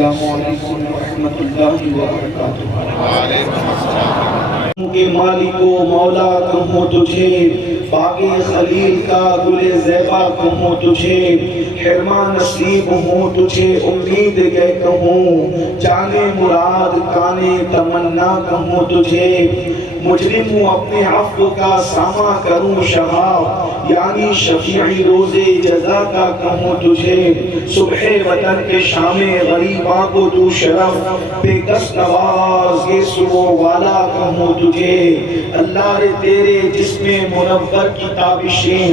السلام علیکم ورحمۃ اللہ وبرکاتہ۔ کے مالک و مولا کہوں تجھے، باغ خلیل کا گل زیبا کہوں تجھے، حرما نصیب ہوں تجھے امید کے کہوں، جانے مراد کانے تمنا کہوں تجھے، مجرم ہوں اپنے عفو کا سامع کروں شہاب، یعنی شفیعی روز جزا کا کہوں تجھے، صبح وطن کے شام غریباں کو تو شرف، بے کس نواز یسوع والا کہوں تجھے، اللہ رے تیرے جسم منور کی تابشیں،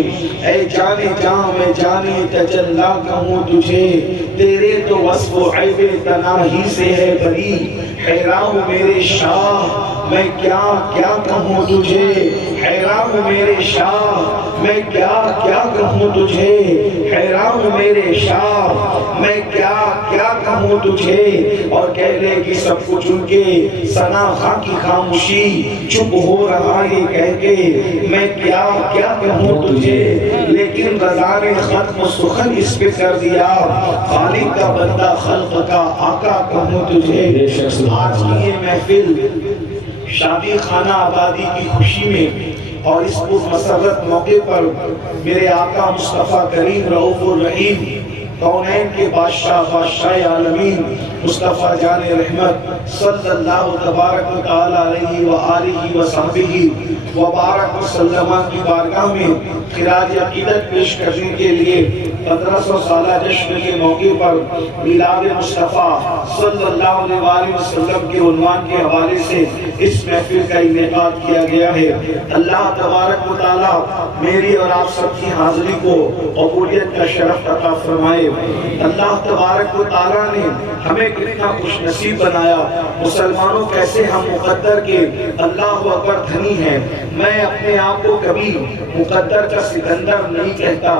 اے جانے جاں میں جانے تجلا کہوں تجھے، تیرے تو وصف و عیب تناہی سے ہے بری، حیران ہوں میرے شاہ میں کیا کیا کہوں تجھے، حیران ہوں میرے شاہ میں کیا کیا کہوں تجھے، حیران ہوں میرے شاہ میں کیا کیا کہوں تجھے، اور کہہ لے کہ سب کچھ ان کے ثنا خاں کی خاموشی، چپ ہو رہا یہ کہہ کے میں کیا کیا کہوں تجھے، لیکن رضا نے ختم سخن اس پہ کر دیا، خالق کا بندہ خلق کا آقا کہوں تجھے۔ آج کی یہ محفل شادی خانہ آبادی کی خوشی میں اور اس پر مسرت موقع پر میرے آقا مصطفیٰ کریم رؤوف الرحیم کونین کے بادشاہ بادشاہ عالمین مصطفیٰ جان رحمت صلی اللہ تبارک و تعالی علیہ وآلہ وصحبہ وبارک وسلم کی بارگاہ میں خراج عقیدت پیش کرنے کے لیے 1500 سالہ جشن کے موقع پر میلاد مصطفیٰ صلی اللہ علیہ وسلم کے عنوان کے حوالے سے اس محفل کا انعقاد کیا گیا ہے۔ اللہ تبارک و تعالی میری اور آپ سب کی حاضری کو قبولیت کا شرف عطا فرمائے۔ اللہ تبارک و تعالی نے ہمیں کتنا خوش نصیب بنایا، مسلمانوں کیسے ہم مقدر کے اللہ اکبر دھنی ہیں۔ میں اپنے آپ کو کبھی مقدر کا سکندر نہیں کہتا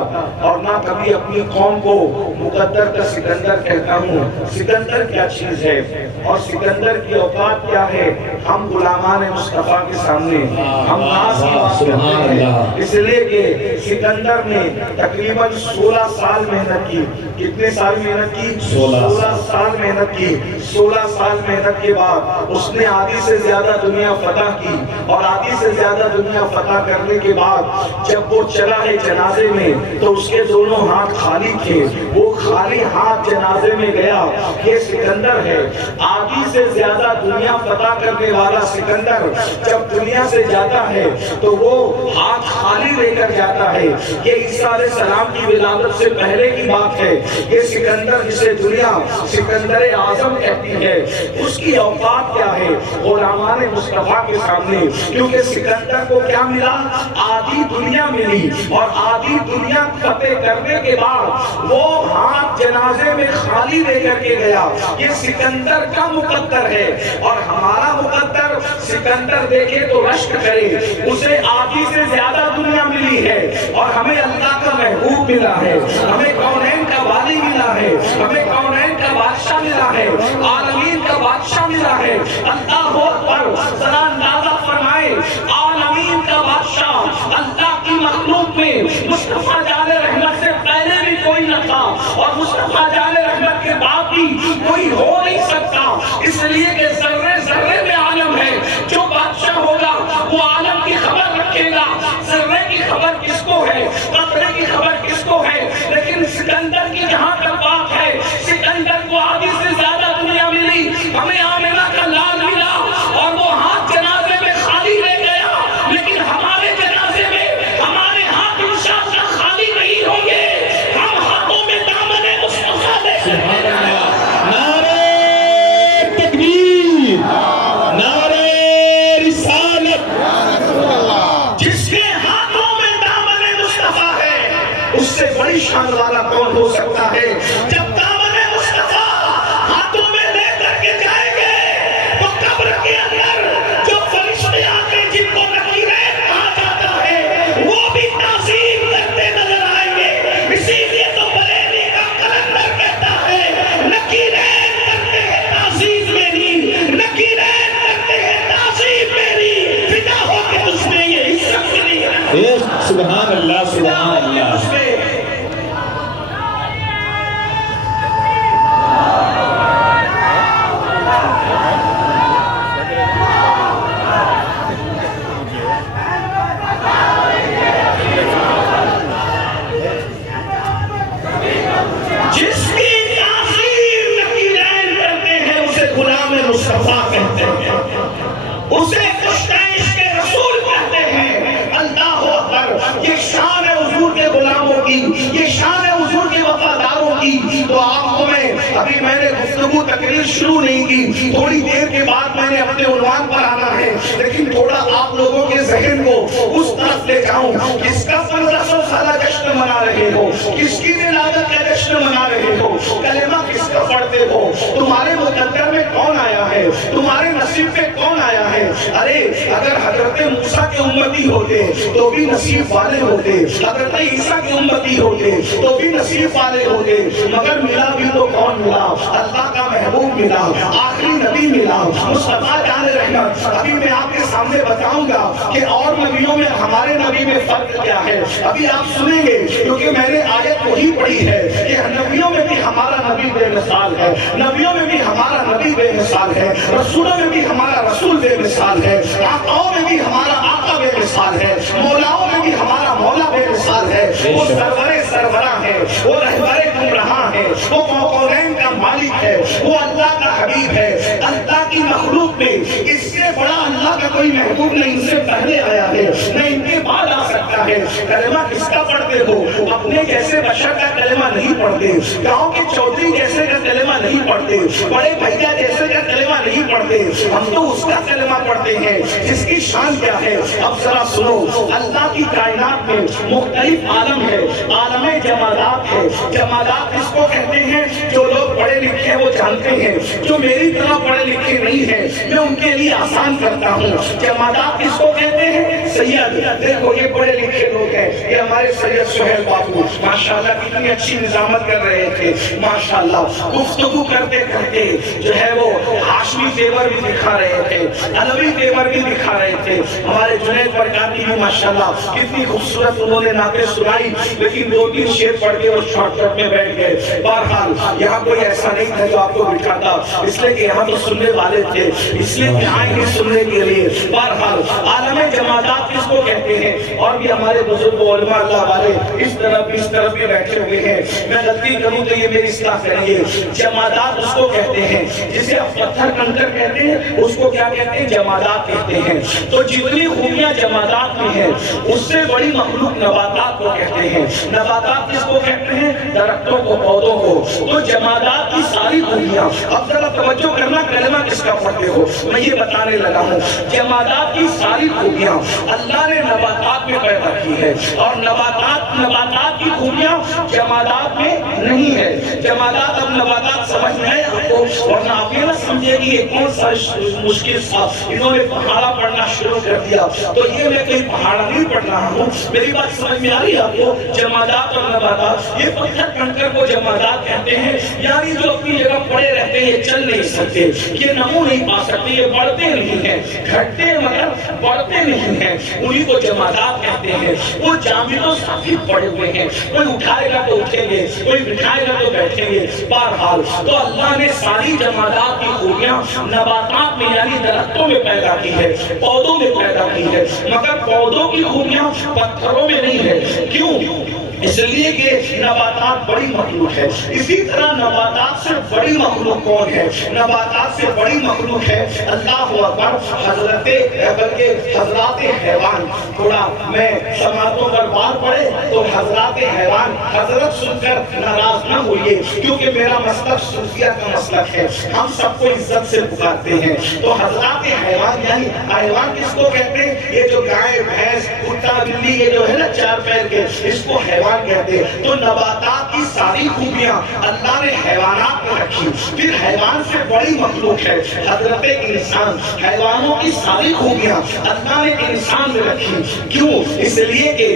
اور نہ کبھی اپنی قوم کو مقدر کا سکندر کہتا ہوں۔ سکندر کیا چیز ہے اور سکندر کی اوقات کیا ہے؟ ہم غلامان مصطفیٰ کے سامنے ہم ناز کی بات کرتے ہیں، اس لیے کہ سکندر نے تقریباً 16 سال محنت کی۔ کتنے سال محنت کی؟ 16 سال محنت کی۔ 16 سال محنت کے بعد اس نے آدھی سے زیادہ دنیا فتح کی، اور آدھی سے زیادہ دنیا فتح کرنے کے بعد جب وہ چلا ہے جنازے میں تو اس کے دونوں ہاتھ خالی تھے، وہ خالی ہاتھ جنازے میں گیا۔ یہ سکندر ہے، آدھی سے زیادہ دنیا فتح کرنے والا سکندر جب دنیا سے جاتا ہے تو وہ ہاتھ خالی لے کر جاتا ہے۔ یہ عیسیٰ علیہ السلام کی ولادت سے پہلے کی بات ہے۔ یہ سکندر جسے دنیا سکندر اعظم کہتی ہے، اس کی اوقات کیا ہے؟ غلامان مصطفیٰ کے سامنے، کیونکہ سکندر کو کیا ملا؟ آدھی دنیا ملی، اور آدھی دنیا فتح کرنے کے بعد وہ ہاتھ جنازے میں خالی لے کر کے گیا۔ یہ سکندر کا مقدر ہے، اور ہمارا مقدر سکندر دیکھے تو رشک کرے، اسے آدھی سے زیادہ دنیا ملی ہے، اور ہمیں اللہ کا محبوب ملا ہے، ہمیں کونین کا والی ملا ہے، ہمیں کونین کا بادشاہ ملا ہے، عالمین کا بادشاہ ملا ہے۔ اللہ اکبر، ذرا اندازہ فرمائے، عالمین کا بادشاہ اللہ کی مخلوق میں مصطفیٰ جان رحمت سے پہلے بھی کوئی نہ تھا، اور مصطفیٰ جان رحمت کے بعد بھی کوئی ہو نہیں سکتا، اس لیے کہ ذرے ذرے میں عالم ہے۔ جو بادشاہ ہوگا وہ عالم کی خبر رکھے گا، ذرے کی خبر کس کو ہے، قطرے کی خبر کس کو ہے، لیکن سکندر کی جہاں تک بات ہے، سکندر کو آدھی سے زیادہ دنیا ملی، ہمیں آمنہ کا لال ملا، اور وہ ہاتھ جنازے میں خالی لے گیا، لیکن ہمارے جنازے میں ہمارے ہاتھ انشاءاللہ خالی نہیں ہوں گے، ہم ہاتھوں میں دامن مصطفیٰ لے کر نعرہ تکبیر، نعرہ رسالت، جس کے ہاتھوں میں دامن مصطفیٰ ہے، اس سے بڑی شان والا کون ہو سکتا ہے؟ جب دامن مصطفیٰ ہاتھوں میں لے کر کے جائیں گے تو قبر کے اندر جو فرشتے آتے جن کو نکیرین کہا جاتا ہے وہ بھی تعظیم کرتے نظر آئیں گے۔ اسی لیے تو بریلی کا کلندر کہتا ہے، نکیرین کرتے ہیں تعظیم میری، نکیرین کرتے ہیں تعظیم میری، فدا ہو کے اس میں یہ عزت ملی ہے۔ سبحان اللہ، سبحان اللہ۔ اس میں ذہن کو اس طرف لے جاؤں، کس کا 1500 سالہ جشن منا رہے ہو، کس کی ولادت کا جشن منا رہے ہو، کلمہ کس کا پڑھتے ہو، تمہارے مقدر میں کون آیا ہے، تمہارے نصیب میں کون آیا ہے؟ ارے اگر حضرت موسیٰ کے امتی ہوتے تو بھی نصیب والے ہوتے، حضرت عیسیٰ کے امتی ہوتے تو بھی نصیب والے ہوتے، مگر ملا بھی تو کون ملا؟ اللہ کا محبوب ملا، آخری نبی ملا، مصطفیٰ جان رحمت۔ ابھی میں آپ کے سامنے بتاؤں گا کہ اور نبیوں میں ہمارے نبی میں فرق کیا ہے، ابھی آپ سنیں گے، کیونکہ میں نے آیت وہی پڑھی ہے کہ نبیوں میں بھی ہمارا نبی بے مثال ہے، نبیوں میں بھی ہمارا نبی بے مثال ہے، رسولوں میں بھی ہمارا رسول بے مثال ہے، آقاؤں میں بھی ہمارا آقا بے مثال ہے، مولاؤں میں بھی ہمارا مولا بے مثال ہے۔ وہ سرور سربراہ ہے، وہ رہبر گمراہ ہے، وہ کونین کا مالک ہے، وہ اللہ کا حبیب ہے۔ اللہ کی مخلوق میں اس سے بڑا اللہ کا کوئی محبوب نہ ان سے پہلے آیا ہے نہ ان کے بعد آ سکتا ہے۔ کلمہ کس کا پڑھتے ہو؟ اپنے جیسے بشر کا کلمہ نہیں پڑھتے، گاؤں کے چودھری جیسے کا کلمہ نہیں پڑھتے، بڑے بھیا جیسے کا کلمہ نہیں پڑھتے، ہم تو اس کا کلمہ پڑھتے ہیں جس کی شان کیا ہے۔ اب ذرا سنو، اللہ کی کائنات میں مختلف عالم ہے، عالم جمادات ہے۔ جمادات اس کو کہتے ہیں جو لوگ پڑھے لکھے وہ جانتے ہیں، جو میری طرح پڑھے لکھے نہیں ہیں میں ان کے لیے آسان کرتا ہوں۔ جمادات اس کو کہتے ہیں سید، دیکھو یہ پڑھے لکھے لوگ ہیں، یہ ہمارے سید سہیل بابو ماشاءاللہ کتنی اچھی نظامت کر رہے تھے، ماشاءاللہ گفتگو کرتے کرتے جو ہے وہ ہاشمی تیور بھی دکھا رہے تھے، علوی تیور بھی دکھا رہے تھے۔ ہمارے جنید پرکاتی بھی ماشاءاللہ کتنی خوبصورت انہوں نے نعتیں سنائی، لیکن 2-3 شعر پڑھ کے وہ شارٹ کٹ میں بیٹھ گئے۔ بہرحال یہاں کوئی ایسا نہیں تھا جو آپ کو بٹھاتا، اس لیے کہ یہاں تو سننے والے تھے، اس لیے کہ آئیں گے سننے کے لیے۔ بہرحال عالم جمادات کس کو کہتے ہیں؟ اور بھی ہمارے بزرگ علماء اللہ والے اس طرف بھی بیٹھے ہوئے ہیں، میں غلطی کروں تو یہ میری اصلاح کریں گے۔ جمادات اس کو کہتے ہیں جسے آپ پتھر کنکر کہتے ہیں، اس کو کیا کہتے ہیں؟ جمادات کہتے ہیں۔ تو جتنی خوبیاں جمادات میں ہیں اس سے بڑی مخلوق نباتات کو کہتے ہیں۔ نباتات کس کو کہتے ہیں؟ درختوں کو، پودوں کو۔ تو جمادات کی ساری خوبیاں، اب ذرا توجہ کرنا، کلمہ کس کا پڑھتے ہو میں یہ بتانے لگا ہوں۔ جمادات کی ساری خوبیاں اللہ نے نباتات میں پیدا کی ہے، اور نباتات کی خوبیاں جمادات میں نہیں ہے۔ جمادات اب نباتات سمجھ میں آئے آپ کو، ورنہ آپ یہ نہ سمجھے کہ یہ کون سا مشکل تھا، انہوں نے پہاڑا پڑھنا شروع کر دیا۔ تو یہ میں کوئی پہاڑا نہیں پڑھ رہا ہوں، میری بات سمجھ میں آ رہی ہے آپ کو؟ جمادات اور نباتات، یہ پتھر کنکر کو جمادات کہتے ہیں، یعنی جو اپنی جگہ پڑے رہتے ہیں، یہ چل نہیں سکتے، یہ نمو نہیں پا سکتے، یہ بڑھتے نہیں ہیں، گھٹتے مگر بڑھتے نہیں ہیں، انہی کو جمادات کہتے ہیں۔ وہ جامدوں ساتھی پڑے ہوئے ہیں، کوئی اٹھائے گا تو اٹھیں گے، کوئی بٹھائے گا تو بیٹھیں گے۔ بہرحال تو اللہ نے ساری جمادات کی خوبیاں نباتات میں یعنی درختوں میں پیدا کی ہے، پودوں میں پیدا کی ہے، مگر پودوں کی خوبیاں پتھروں میں نہیں ہے۔ کیوں؟ اس لیے کہ نباتات بڑی مخلوق ہے۔ اسی طرح نباتات سے بڑی مخلوق کون ہے؟ نباتات سے بڑی مخلوق ہے اللہ اکبر حضرات حیوان۔ تھوڑا میں سماعتوں پر بار پڑے تو حضرات حیوان، حضرت سن کر ناراض نہ ہوئیے، کیونکہ میرا مسلک صوفیہ کا مسلک ہے، ہم سب کو عزت سے پکارتے ہیں۔ تو حضرات حیوان یعنی حیوان کس کو کہتے ہیں؟ یہ جو گائے، بھینس، کتا، بلی، یہ جو ہے نا 4 پیر کے، اس کو حیوان کہتے ہیں۔ تو نباتات کی ساری خوبیاں اللہ نے حیوانات میں رکھی۔ پھر حیوان سے بڑی مخلوق ہے حضرت انسان، حیوانوں کی ساری خوبیاں اللہ نے انسان میں رکھی۔ کیوں؟ اس لیے کہ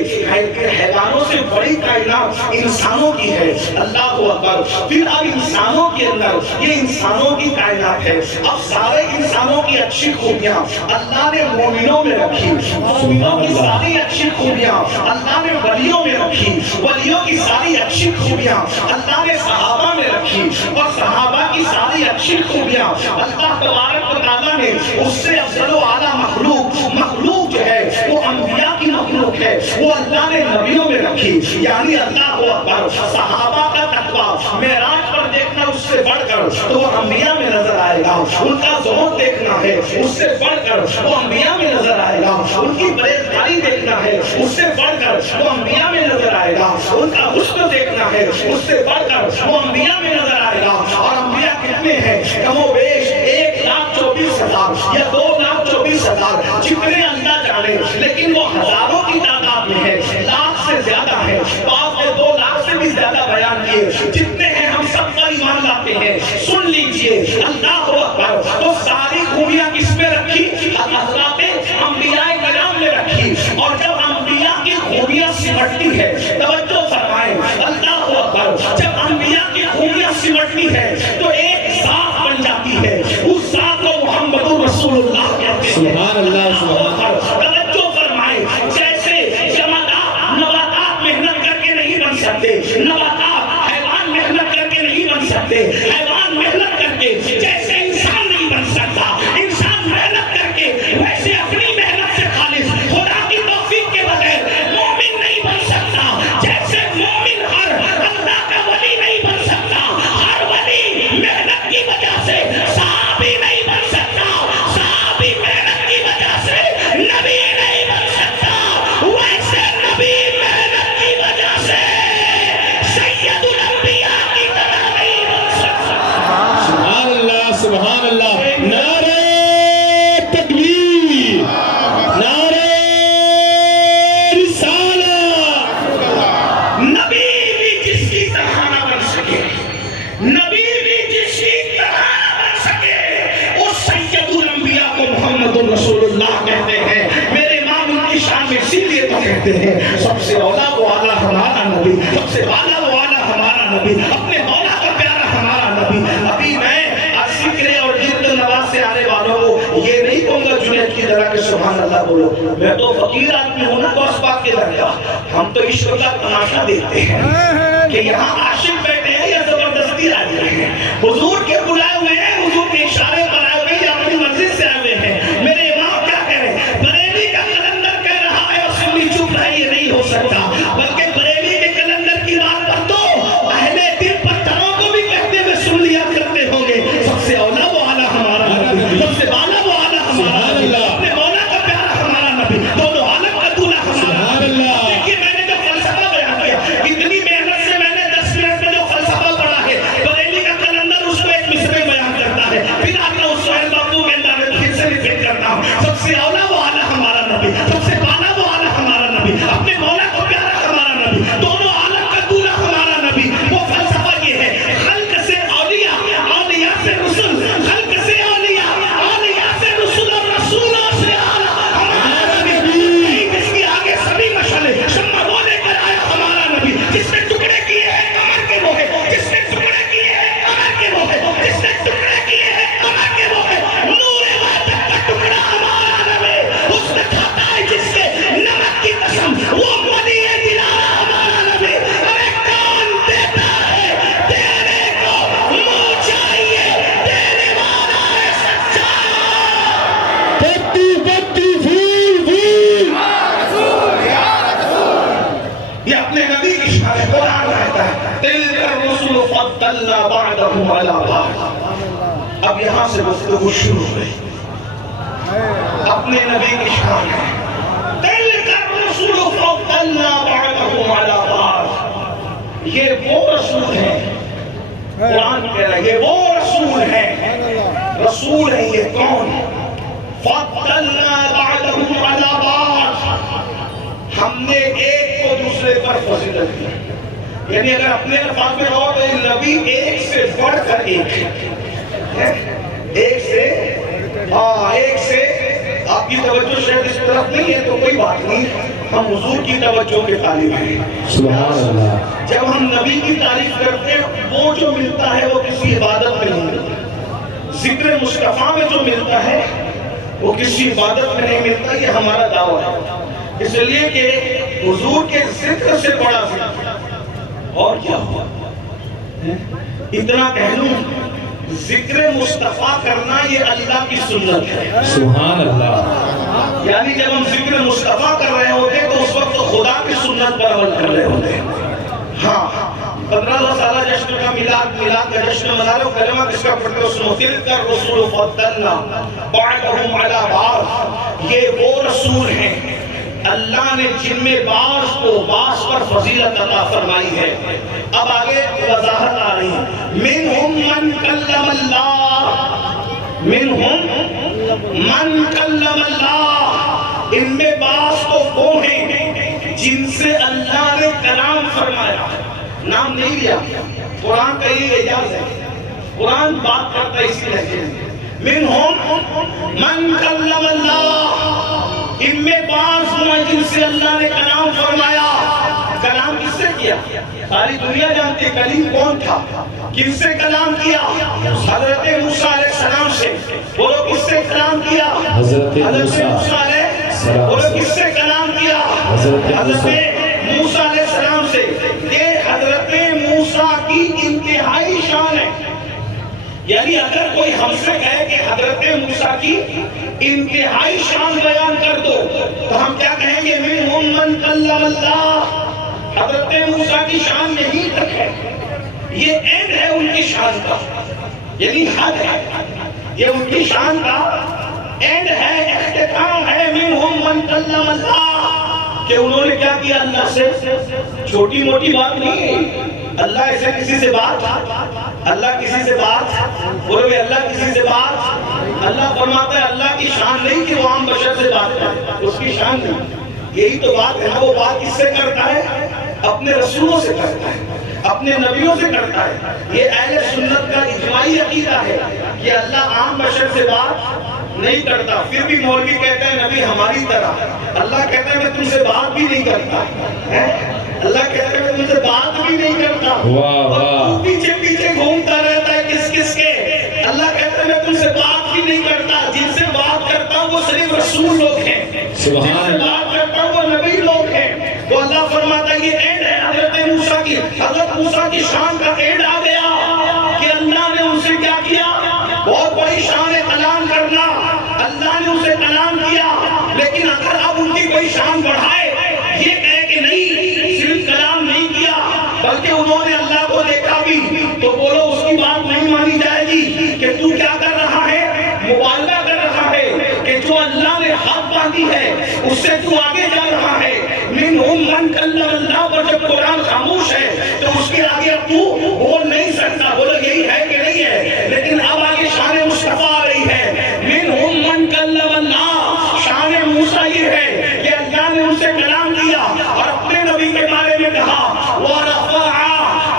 حیوانوں سے بڑی کائنات انسانوں کی ہے۔ اللہ اکبر۔ پھر اب انسانوں کے اندر یہ انسانوں کی کائنات ہے، اب سارے انسانوں کی اچھی خوبیاں اللہ نے مومنوں میں رکھی، مومنوں کی ساری اچھی خوبیاں اللہ نے ولیوں میں رکھی، ولیوں کی ساری اچھی خوبیاں اللہ نے صحابہ میں رکھی، اور صحابہ کی ساری اچھی خوبیاں اللہ تبارک و تعالیٰ نے اس سے افضل و اعلیٰ مخلوق جو ہے وہ انبیاء کی مخلوق ہے، وہ اللہ نے نبیوں میں رکھی۔ یعنی اللہ اکبر، صحابہ کا تقویٰ معراج پر دیکھنا اس سے بڑھ کر تو وہ انبیاء میں نظر آئے گا، ان کا زہد دیکھنا ہے اس سے بڑھ کر وہ انبیاء میں نظر آئے گا، ان کی پرہیزگاری دیکھنا ہے اس سے بڑھ کر وہ انبیاء میں نظر آئے گا، ان کا حسن دیکھنا ہے اس سے بڑھ کر وہ انبیاء میں نظر آئے گا۔ اور انبیاء کتنے ہیں؟ کم و بیش 1,24,000 یا 2,24,000 10,000 جتنے اللہ جانے، لیکن وہ ہزاروں کی تعداد میں ہے، لاکھ سے زیادہ ہے، بعض نے 2 لاکھ سے بھی زیادہ بیان کیے، جتنے ہیں ہم سب پر ایمان لاتے ہیں۔ سن لیجئے، اللہ اکبر، تو ساری خوبیاں کس میں رکھی؟ حضرات انبیاء کرام نے رکھی، اور جب انبیاء کی خوبیاں سمٹتی ہے، توجہ فرمائیں، اللہ اکبر، جب انبیاء کی خوبیاں سمٹتی ہے تو ایک ذات بن جاتی ہے، اس ذات کو محمد رسول اللہ کہتے ہیں۔ سبحان اللہ، سبحان اللہ۔ توجہ فرمائیں، جیسے جمادات نباتات محنت کر کے نہیں بن سکتے، نباتات حیوان محنت کر کے نہیں بن سکتے، حیوان محنت کر کے جیسے انسان نہیں بن سکتا، انسان محنت کر کے ویسے اپنی محنت سے خالص خدا کی توفیق کے بغیر مومن نہیں بن سکتا، جیسے مومن ہر اللہ کا ولی نہیں بن سکتا، ہر ولی محنت کی وجہ سے صحابی نہیں بن سکتا، صحابی محنت کی وجہ سے نبی نہیں بن سکتا، ویسے نبی محنت کی وجہ سے سید الانبیاء کی طرح نہیں بن سکتا۔ سبحان اللہ، سبحان اللہ۔ نعرہ تکبیر، نعرہ رسالت۔ نبی بھی جس کی طرح نہ بن سکے، نبی بھی جس کی طرح نہ بن سکے، اس سید الانبیاء کو محمد رسول اللہ کہتے ہیں۔ میرے امام ان کی شان میں اسی لیے تو کہتے ہیں سب سے اولا وہ اعلیٰ ہمارا نبی، سب سے بالا وہ اعلیٰ ہمارا نبی، اپنے مولا کا پیارا ہمارا نبی۔ ابھی میں ذکر اور جلد نواز سے آنے والوں کو یہ نہیں کہوں گا جنید کی طرح کہ سبحان اللہ بولو، میں تو فقیر آدمی ہوں نا غوث پاک کے درگاہ، ہم تو عشق کا تماشا دیکھتے ہیں کہ یہاں عاشق بیٹھے ہیں یا زبردستی آ رہے ہیں، حضور کے بلائے ہوئے ہیں، حضور کے اشارے پر آئے ہوئے یا اپنی مرضی سے آئے ہوئے ہیں۔ میرے امام کیا کہہ رہے ہیں؟ بریلی کا کلندر کہہ رہا ہے اور سنی چپ رہا ہے، یہ نہیں ہو سکتا، بلکہ بریلی کے کلندر کی بات پر تو اہل دل پتھروں کو بھی کہتے ہوئے سن لیا کرتے ہوں گے۔ سب سے اولا وہ اعلیٰ ہمارا نبی، سب سے بالا وہ اعلیٰ ہمارا نبی، اپنے مولا کا پیارا ہمارا نبی، دونوں عالم کا دولہ ہمارا نبی۔ دیکھیے میں نے جو فلسفہ بیان کیا، اتنی محنت سے میں نے 10 منٹ میں جو فلسفہ پڑھا ہے، بریلی کا کلندر اس کو ایک مصرع بیان کرتا ہے، پھر آتا ہوں سہیل بابو کے اندر میں پھر سے ریپیٹ کرتا ہوں، سب سے اولا وہ اعلیٰ ہمارا نبی، سب سے بالا وہ اعلیٰ ہمارا نبی، اپنے مولا کا پیارا ہمارا نبی، دونوں عالم کا دولہ ہمارا نبی۔ وہ فلسفہ یہ ہے، خلق سے اولیاء، اولیاء سے رسول، خلق سے اولیاء، اولیاء سے رسول، اور رسولوں سے اعلیٰ ہمارا نبی، جس کے آگے سبھی مشعلیں شمع وہ لے کر آیا ہمارا نبی، جس نے ٹکڑے کیے ہیں کمر کے وہ ہے، جس نے ٹکڑے کیے ہیں کمر کے وہ ہے، جس نے ٹکڑے کیے ہیں کمر کے وہ ہے، نور وحدت کا ٹکڑا ہمارا نبی، اس نے کھاتا ہے جس سے نمک کی قسم، وہ ولی دلارا ہمارا نبی، ہمیں کون دیتا ہے دینے کو، منہ چاہیے دینے والا ہے سچا۔ پتی پتی پھول پھول۔ یہ اپنے نبی کی شان ہے، قرآن کہتا ہے تِلْكَ الرُّسُلُ فَضَّلْنَا بَعْضَهُمْ عَلَىٰ بَعْضٍ۔ اب یہاں سے گفتگو شروع ہوئی، اپنے نبی کی شان ہے، تِلْكَ الرُّسُلُ فَضَّلْنَا بَعْضَهُمْ عَلَىٰ بَعْضٍ۔ یہ وہ رسول ہیں، قرآن کہہ رہا ہے یہ وہ رسول ہیں، رسول ہیں یہ کون؟ فَضَّلْنَا بَعْضَهُمْ عَلَىٰ بَعْضٍ، ہم نے ایک کو دوسرے پر فضیلت دی، یعنی اگر اپنے الفاظ میں کہو تو نبی ایک سے بڑھ کر ایک ہے، ایک سے آپ کی توجہ شاید اس طرف نہیں ہے تو کوئی بات نہیں، ہم حضور کی توجہ کے طالب ہیں۔ سبحان اللہ۔ جب ہم نبی کی تعریف کرتے ہیں وہ جو ملتا ہے وہ کسی عبادت میں نہیں ملتا، ذکر مصطفیٰ میں جو ملتا ہے وہ کسی عبادت میں نہیں ملتا، یہ ہمارا دعویٰ ہے، اس لیے کہ حضور کے ذکر سے بڑا ذکر اور کیا ہوا؟ اتنا کہہ لوں، ذکر مصطفیٰ کرنا یہ اللہ کی سنت ہے۔ سبحان اللہ۔ یعنی جب ہم ذکر مصطفیٰ کر رہے ہوتے ہیں تو اس وقت خدا کی سنت پر عمل کر رہے ہوتے ہیں۔ ہاں 15 سالہ جشن کا میلاد کا جشن منا رہے ہو، کلمہ کس کا پڑھتے ہو سنو، تِلْكَ الرُّسُلُ فَضَّلْنَا بَعْضَهُمْ عَلَىٰ بَعْضٍ، یہ وہ رسول ہیں اللہ نے جن میں بعض کو بعض پر فضیلت عطا فرمائی ہے۔ اب آگے وضاحت آ رہی ہے، منہم من کلم اللہ، منہم من کلم اللہ، ان میں بعض تو وہ ہیں جن سے اللہ نے کلام فرمایا، نام نہیں لیا، قرآن کا یہ اعجاز ہے، قرآن بات کرتا ہے اسی لہجے میں، منہم من کلم اللہ، ان میں بعض وہ ہیں جن سے اللہ نے کلام فرمایا۔ کلام کس سے کیا؟ ساری دنیا جانتی ہے کلیم کون تھا، کس سے کلام کیا؟ حضرت موسیٰ علیہ السلام سے۔ بولو کس سے کلام کیا؟ حضرت موسیٰ علیہ السلام۔ بولو کس سے کلام کیا؟ حضرت موسیٰ علیہ السلام سے۔ یہ حضرت موسیٰ کی انتہائی شان ہے، یعنی اگر کوئی ہم سے کہے کہ حضرت موسیٰ کی انتہائی شان بیان کر دو تو ہم کیا کہیں گے؟ منہم من کلم اللہ۔ حضرت موسیٰ کی شان یہیں تک ہے، یہ اینڈ ہے ان کی شان کا، یعنی حد ہے، یہ ان کی شان کا اینڈ ہے، اختتام ہے۔ منہم من کلم اللہ، کہ انہوں نے کیا کیا اللہ سے؟ چھوٹی موٹی بات نہیں، اللہ ایسے کسی سے بات، اللہ کسی سے بات، بولو گے اللہ کسی سے بات، اللہ فرماتا ہے اللہ کی شان نہیں کہ وہ عام بشر سے بات کرے، اس کی شان نہیں۔ یہی تو بات ہے نا، وہ بات کس سے کرتا ہے؟ اپنے رسولوں سے کرتا ہے، اپنے نبیوں سے کرتا ہے۔ یہ اہل سنت کا اجماعی عقیدہ ہے کہ اللہ عام بشر سے بات نہیں کرتا۔ پھر بھی مولوی کہتا ہے نبی ہماری طرح، اللہ کہتا ہے میں تم سے بات بھی نہیں کرتا، اللہ کہتا ہے میں تم سے بات بھی نہیں کرتا، اور پیچھے پیچھے گھومتا رہتا ہے کس کس کے۔ اللہ کہتا ہے میں تم سے بات بھی نہیں کرتا، جن سے بات کرتا ہوں وہ صرف رسول لوگ ہیں، جن سے بات کرتا ہوں وہ نبی لوگ ہیں۔ تو اللہ فرماتا ہے یہ اینڈ ہے حضرت موسیٰ کی، حضرت موسیٰ کی شان کا اینڈ آ گیا کہ اللہ نے ان سے کیا کیا؟ بہت بڑی شان ہے کلام کرنا، اللہ نے ان سے کلام کیا۔ لیکن اگر اب ان کی کوئی شان بڑھائے، یہ کہے کہ نہیں صرف کلام نہیں کیا بلکہ انہوں نے اللہ کو دیکھا بھی، تو بولو اس کی بات نہیں مانی جائے گی کہ تو کیا کر رہا ہے؟ مبالغہ کر رہا ہے کہ جو اللہ نے حق باندھی ہے اس سے تو آگے جا رہا ہے۔ منہم من کلم اللہ، پر جب قرآن خاموش ہے تو اس کے آگے اب تو بول نہیں سکتا، بولو یہی ہے کہ نہیں ہے؟ لیکن اب آگے شان مصطفیٰ آ رہی ہے، منہم من کلم اللہ، شان موسیٰ یہ ہے کہ اللہ نے ان سے کلام کیا اور اپنے نبی کے بارے میں کہا وَرَفَعَ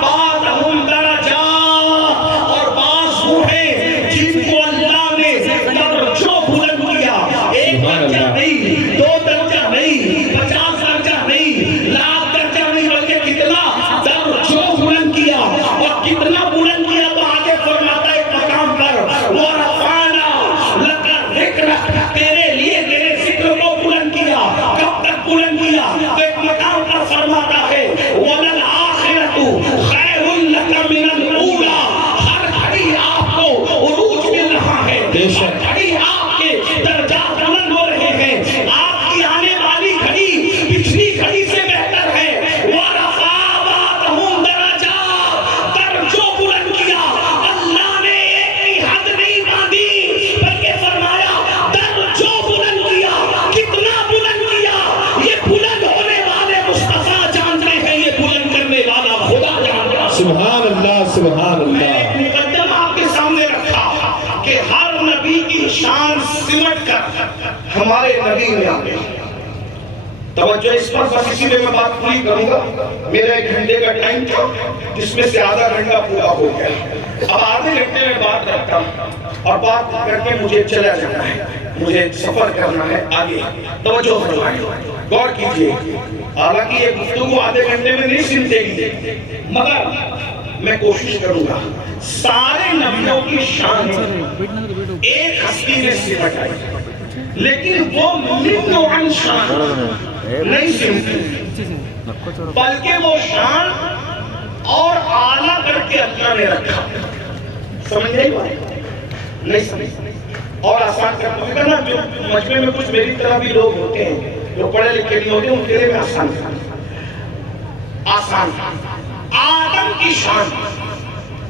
بَعْضَهُمْ دَرَجَاتٍ، اور بعض وہ ہیں جن کو اللہ نے درجوں بلند کیا، ایک درجہ نہیں، دو درجہ نہیں، 50 درجہ نہیں، لاکھ درجہ نہیں، بلکہ کتنا درجوں بلند کیا، اور کتنا بلند کیا تو آگے فرماتا ہے ایک مقام پر وَرَفَعْنَا لَكَ ذِكْرَكَ، تیرے لیے تیرے ذکر کو بلند کیا۔ کب تک بلند کیا؟ تو ایک مقام پر فرماتا ہے وَلَلْآخِرَةُ خَيْرٌ لَكَ مِنَ الْأُولَىٰ، ہر گھڑی آپ کو عروج مل رہا ہے، ہر گھڑی آپ کے درجات بلند ہو رہے ہیں، آپ کی آنے والی گھڑی پچھلی گھڑی سے بہتر ہے۔ وَرَفَعَ بَعْضَهُمْ دَرَجَاتٍ، درجوں بلند کیا۔ اللہ نے ایک بھی حد نہیں باندھی بلکہ فرمایا درجوں بلند کیا۔ کتنا بلند کیا؟ یہ بلند ہونے والے مصطفیٰ جانتے ہیں، یہ بلند کرنے والا خدا جانتا ہے۔ سبحان اللہ، سبحان میں اللہ۔ ایک مقدمہ آپ کے سامنے رکھا کہ ہر نبی کی شان سمٹ کر ہمارے نبی میں آ گئی۔ توجہ اس پر، بس اسی میں بات پوری کروں گا، میرا 1 گھنٹے کا ٹائم تھا جس میں سے آدھا گھنٹہ پورا ہو گیا۔ اب آدھے گھنٹے میں بات رکھتا ہوں اور بات کر کے مجھے چلا جانا ہے، مجھے سفر کرنا ہے آگے۔ توجہ فرمائیں، غور کیجئے، حالانکہ یہ گفتگو آدھے گھنٹے میں نہیں سمٹے گی، مگر میں کوشش کروں گا سارے نبیوں کی شان ایک ہستی میں سمٹ آئی، لیکن وہ من نوع شان نہیں سمٹی، بلکہ وہ شان اور اعلیٰ کر کے اللہ نے رکھا۔ سمجھ نہیں بات؟ نہیں سمجھ اور آسان کرتا نا، جو مجمع میں کچھ میری طرح بھی لوگ ہوتے ہیں جو پڑھے لکھے نہیں ہوتے، ان کے لیے میں آسان آدم کی شان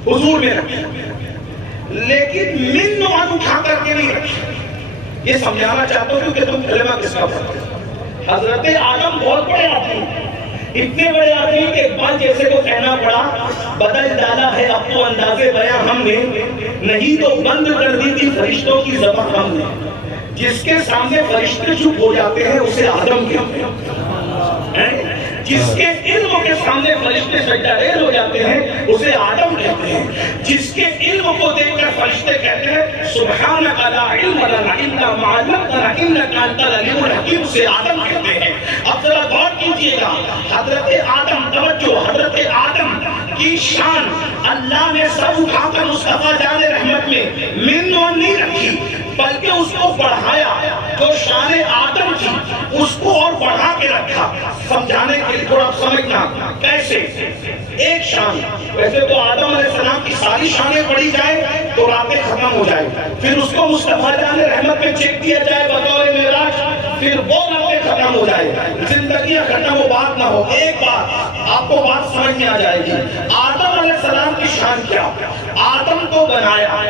حضور میں رکھی، لیکن من نوع اٹھا کر کے نہیں رکھی۔ یہ سمجھانا چاہتا ہوں کہ تم کلمہ کس کا پڑھتے ہو۔ حضرت آدم بہت بڑے آدمی، اتنے بڑے آدمی کہ بال جیسے کو کہنا پڑا بدل ڈالا ہے اب تو انداز بیاں ہم نے، نہیں تو بند کر دی تھی فرشتوں کی زبان ہم نے. جس کے سامنے فرشتے چپ ہو جاتے ہیں اسے آدم کہتے ہیں. جس کے علم کے سامنے فرشتے سجدہ ریز ہو جاتے ہیں اسے آدم کہتے ہیں. جس کے علم کو دیکھ کر فرشتے کہتے ہیں سبحانک لا علم لنا الا ما علمتنا انک انت العلیم الحکیم، اسے آدم کہتے ہیں. اب ذرا غور کیجئے گا، حضرت آدم، توجہ، حضرت آدم کی شان اللہ نے سب اٹھا کر مصطفیٰ جان رحمت میں منون نہیں رکھی، بلکہ اس کو بڑھایا. جو شان آدم تھی اس کو اور بڑھا کے رکھا. سمجھانے کے لیے تھوڑا سمجھنا کیسے. ایک شان، ویسے تو آدم علیہ السلام کی ساری شانیں پڑھی جائے تو راتیں ختم ہو جائے، پھر اس کو مصطفیٰ جان رحمت میں چیک کیا جائے بطور معراج، پھر وہ راتیں ختم ہو جائے، زندگیاں ختم ہو، بات نہ ہو. ایک بات آپ کو بات سمجھ میں آ جائے گی. آدم علیہ السلام کی شان کیا؟ آدم کو بنایا،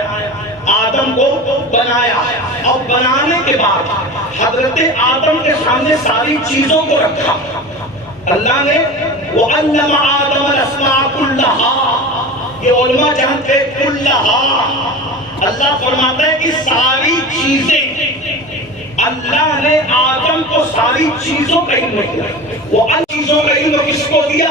آدم کو بنایا، اور بنانے کے بعد حضرت آدم کے سامنے ساری چیزوں کو رکھا. اللہ نے وَعَلَّمَ آدَمَ الْأَسْمَاءَ كُلَّهَا، یہ علماء جانتے كُلَّهَا. اللہ فرماتا ہے کہ ساری چیزیں، اللہ نے آدم کو ساری چیزوں کا علم دیا. وہ ان چیزوں کا علم کس کو دیا؟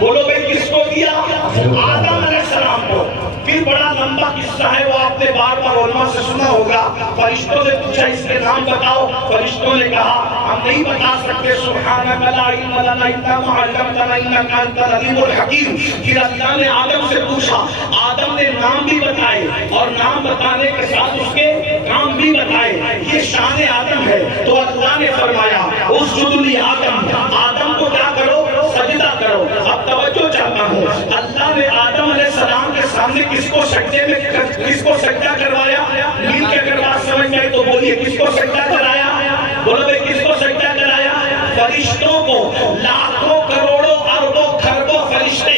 بولو بھئی کس کو دیا؟ آدم علیہ السلام کو. پھر بڑا لمبا قصہ ہے، وہ آپ نے بار بار علماء سے سنا ہوگا. فرشتوں نے پوچھا اس کے نام بتاؤ، فرشتوں نے کہا ہم نہیں بتا سکتے، سبحانک لا علم لنا الا ما علمتنا انک انت العلیم الحکیم. پھر اللہ نے آدم سے پوچھا، آدم نے نام بھی بتائے اور نام بتانے کے ساتھ اس کے کام بھی بتائے. یہ شان آدم ہے. تو اللہ نے فرمایا اسجد لآدم، آدم کو کیا کرو؟ سجدہ کرو. اب توجہ چاہتا ہوں، اللہ نے آدم علیہ السلام کے سامنے کس کو سجدے میں کس کو سجدہ کروایا؟ مل کے اگر بات سمجھ جائے تو بولیے کس کو سجدہ کرایا؟ بولو بھئی کس کو سجدہ کرایا؟ فرشتوں کو. لاکھوں کروڑوں اربوں خربوں فرشتے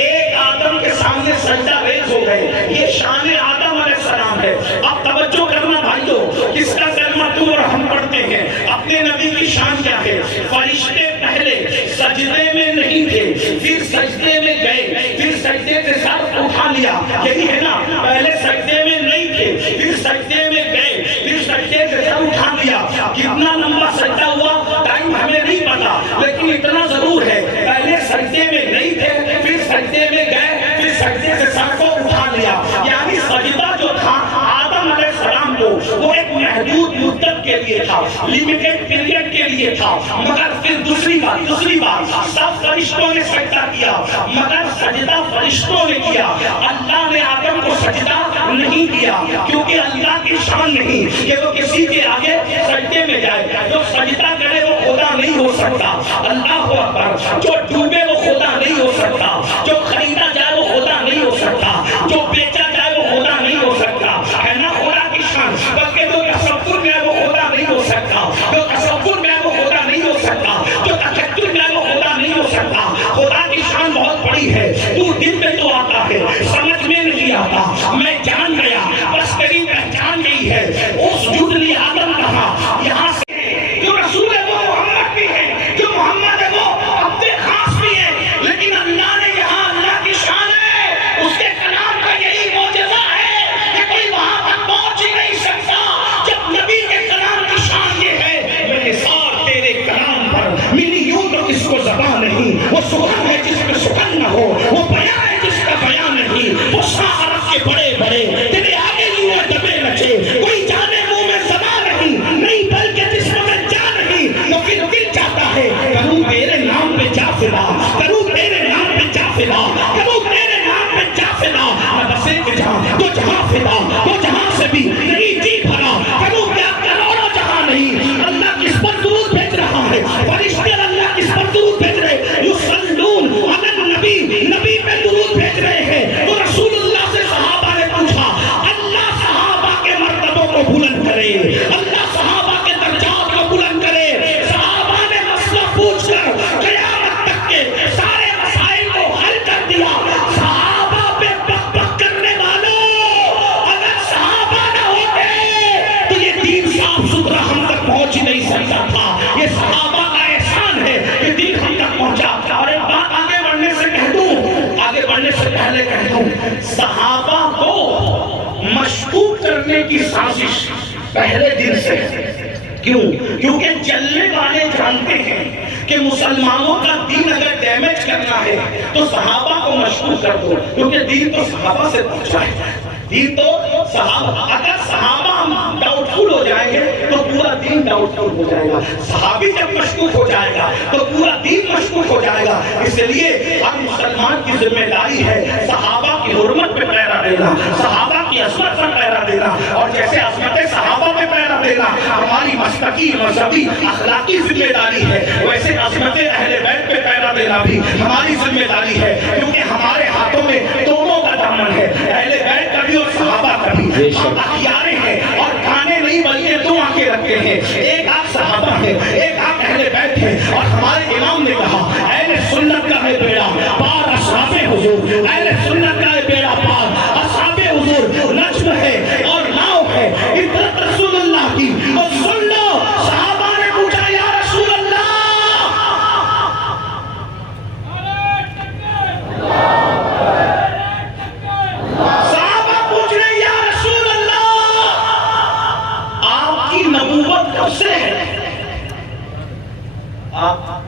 ایک آدم کے سامنے سجدہ ریز ہو گئے. یہ شان آدم علیہ السلام ہے. اب توجہ کرنا بھائیو، کس کا کلمہ تم اور ہم پڑھتے ہیں؟ اپنے نبی کی شان کیا ہے؟ فرشتے پہلے سجدے میں نہیں تھے، پھر سجدے میں گئے، پھر سجدے سے سر اٹھا لیا. یہی ہے نا، پہلے سجدے میں نہیں تھے، پھر سجدے میں گئے، پھر سجدے سے سر اٹھا لیا. کتنا لمبا سجدہ ہوا ٹائم ہمیں نہیں پتا، لیکن اتنا ضرور ہے پہلے سجدے میں نہیں تھے، پھر سجدے میں گئے، پھر سجدے سے سر کو اٹھا لیا. یعنی سجدہ جو تھا آدم علیہ السلام کو وہ ایک محدود مدت کے لیے تھا، لیمیٹڈ پیریڈ کے لیے تھا. مگر پھر دوسری بات سب فرشتوں نے سجدہ کیا، مگر سجدہ فرشتوں نے کیا. اللہ نے آدم کو سجدہ نہیں کیا، کیونکہ اللہ کی شان نہیں کہ وہ کسی کے آگے سجدے میں جائے. جو سجدہ کرے وہ خدا نہیں ہو سکتا. اللہ اکبر. جو ڈوبے وہ خدا نہیں ہو سکتا، جو خریدا جائے وہ خدا نہیں ہو سکتا، جو بیچا جائے وہ خدا نہیں ہو سکتا. ہے نا خدا کی شان. بلکہ جو تصور میں ہے وہ خدا نہیں ہو سکتا، جو تصور میں ہے وہ خدا نہیں ہو سکتا، جو تفکر میں ہے وہ خدا نہیں ہو سکتا. خدا کی شان بہت بڑی ہے. تو دل میں تو آتا ہے، سمجھ میں نہیں آتا. میں جان گیا، بس تیری پہچان گئی ہے. اس جدلی آدم کہا یہاں سے جو رسول ہے وہ محمد بھی ہے، جو محمد ہے وہ اپنے خاص بھی ہے. لیکن اللہ نے یہاں اللہ کی شان ہے، اس کے کلام کا یہی معجزہ ہے کہ کوئی وہاں تک پہنچ ہی نہیں سکتا. جب نبی کے کلام کی شان یہ ہے، میں نثار تیرے کلام پر میری یوں تو اس کو زبان نہیں. وہ سخن ہے جس میں سخن نہ ہو، وہ بیان ہے جس کا بیان نہیں. وہ شاہ عرب کے بڑے بڑے تیرے آگے یوں دبے رچے، کوئی جانے منہ میں زبان نہیں بلکہ جسم میں جان نہیں. تو پھر دل چاہتا ہے کروں تیرے نام پہ جا فدا، کروں تیرے نام پہ جا فدا، کروں تیرے نام پہ جا فدا. میں بسے کے جہاں تو جہاں فدا، وہ جہاں سے بھی نہیں جی بھرا. کروں کیا کروڑوں جہاں نہیں. اللہ کس پر درود بھیج رہا ہے؟ فرشتے اللہ کس پر درود بھیج رہے ہیں؟ یصلون علی النبی، نبی پہ درود بھیج رہے ہیں. تو رسول اللہ سے صحابہ نے پوچھا اللہ صحابہ کے مرتبوں کو بلند کرے، اللہ صحابہ کے درجات کو بلند کرے. صحابہ نے مسئلہ پوچھ کر قیامت تک کے سارے مسائل کو حل کر دیا. صحابہ پہ بک بک کرنے والوں، اگر صحابہ نہ ہوتے تو یہ دین صاف ستھرا ہم تک پہنچ ہی نہیں سکتا تھا. یہ صحابہ کا احسان ہے کہ دین ہم تک پہنچا. اور ایک بات آگے بڑھنے سے کہہ دوں، آگے پڑھنے سے پہلے کہہ دوں، صحابہ کو مشکوک کرنے کی سازش پہلے دن سے ہے۔ کیوں؟ کیونکہ جلنے والے جانتے ہیں کہ مسلمانوں کا دین اگر ڈیمیج کرنا ہے تو صحابہ کو مشکوک کر دو، کیونکہ دین تو صحابہ سے پہنچا ہے۔ دین تو صحابہ، اگر صحابہ ڈاؤٹ فل ہو جائیں گے تو پورا دین ڈاؤٹ فل ہو جائے گا۔ صحابی جب مشکوک ہو جائے گا تو پورا دین مشکوک ہو جائے گا۔ اس لیے ہر مسلمان کی ذمہ داری ہے صحابہ کی حرمت پہ پہرا دینا، صحابہ کی عظمت پر پہرا دینا، اور جیسے عظمت صحابہ پہ پہرا دینا ہماری مسلکی، مذہبی، اخلاقی ذمہ داری ہے، ویسے عظمت اہل بیت پہ پہرا دینا بھی ہماری ذمہ داری ہے، کیونکہ ہمارے ہاتھوں میں دونوں کا دامن ہے، اہل بیت کا بھی اور صحابہ کا بھی۔ ہم اخیارے ہیں اور کھانے نہیں بلکہ دو آنکھیں رکھتے ہیں، ایک آنکھ صحابہ ہے، ایک آنکھ اہل بیت ہے، اور ہمارے امام نے کہا اہل سنت کا ہے بیڑا پار اصحاب حضور، اہل سنت کا ہے بیڑا پار اصحاب حضور، نجم ہے اور ناؤ ہے عبرت رسول اللہ کی۔ اور سن لو، صحابہ نے پوچھا یا رسول اللہ، صحابہ پوچھ رہے یا رسول اللہ آپ کی نبوت کب سے ہے؟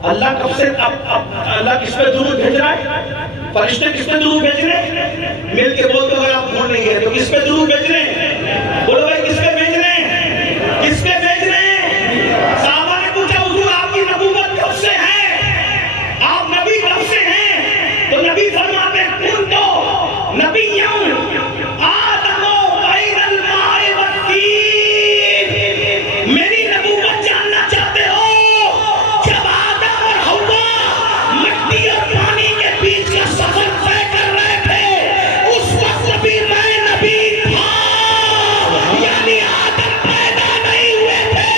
اللہ کب سے، اللہ کس پہ درود بھیج رہا ہے؟ فرشتے کس پہ درود بھیج رہے ہیں؟ مل کے بول دو اگر آپ بھول نہیں گئے تو کس پہ درود بھیج رہے ہیں؟ بولو بھائی کس پہ بھیج رہے ہیں؟ کس پہ بھیج رہے ہیں؟ صحابہ نے پوچھا حضور آپ کی نبوت کب سے ہے؟ آپ نبی کب سے ہیں؟ تو نبی فرماتے ہیں کنتو نبیًا آدم بین الماء والطین۔ میری نبوت جاننا چاہتے ہو؟ جب آدم اور حوا مٹی اور پانی کے بیچ کا سفر طے کر رہے تھے اس وقت بھی میں نبی تھا، یعنی آدم پیدا نہیں ہوئے تھے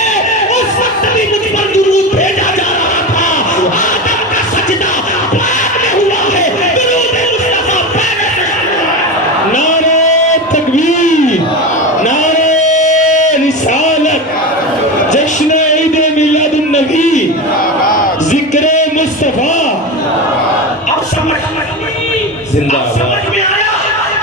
اس وقت بھی مجھ پر درود بھیجا جا رہا تھا۔ آدم کا سجدہ بعد میں ہوا ہے، درود مصطفیٰ پہلے سے ہوا ہے۔ نعرہ تکبیر، نعرہ رسالت، جشن عید میلاد النبی، ذکر مصطفیٰ۔ اب سمجھ زندہ اب باد۔ سمجھ میں آیا،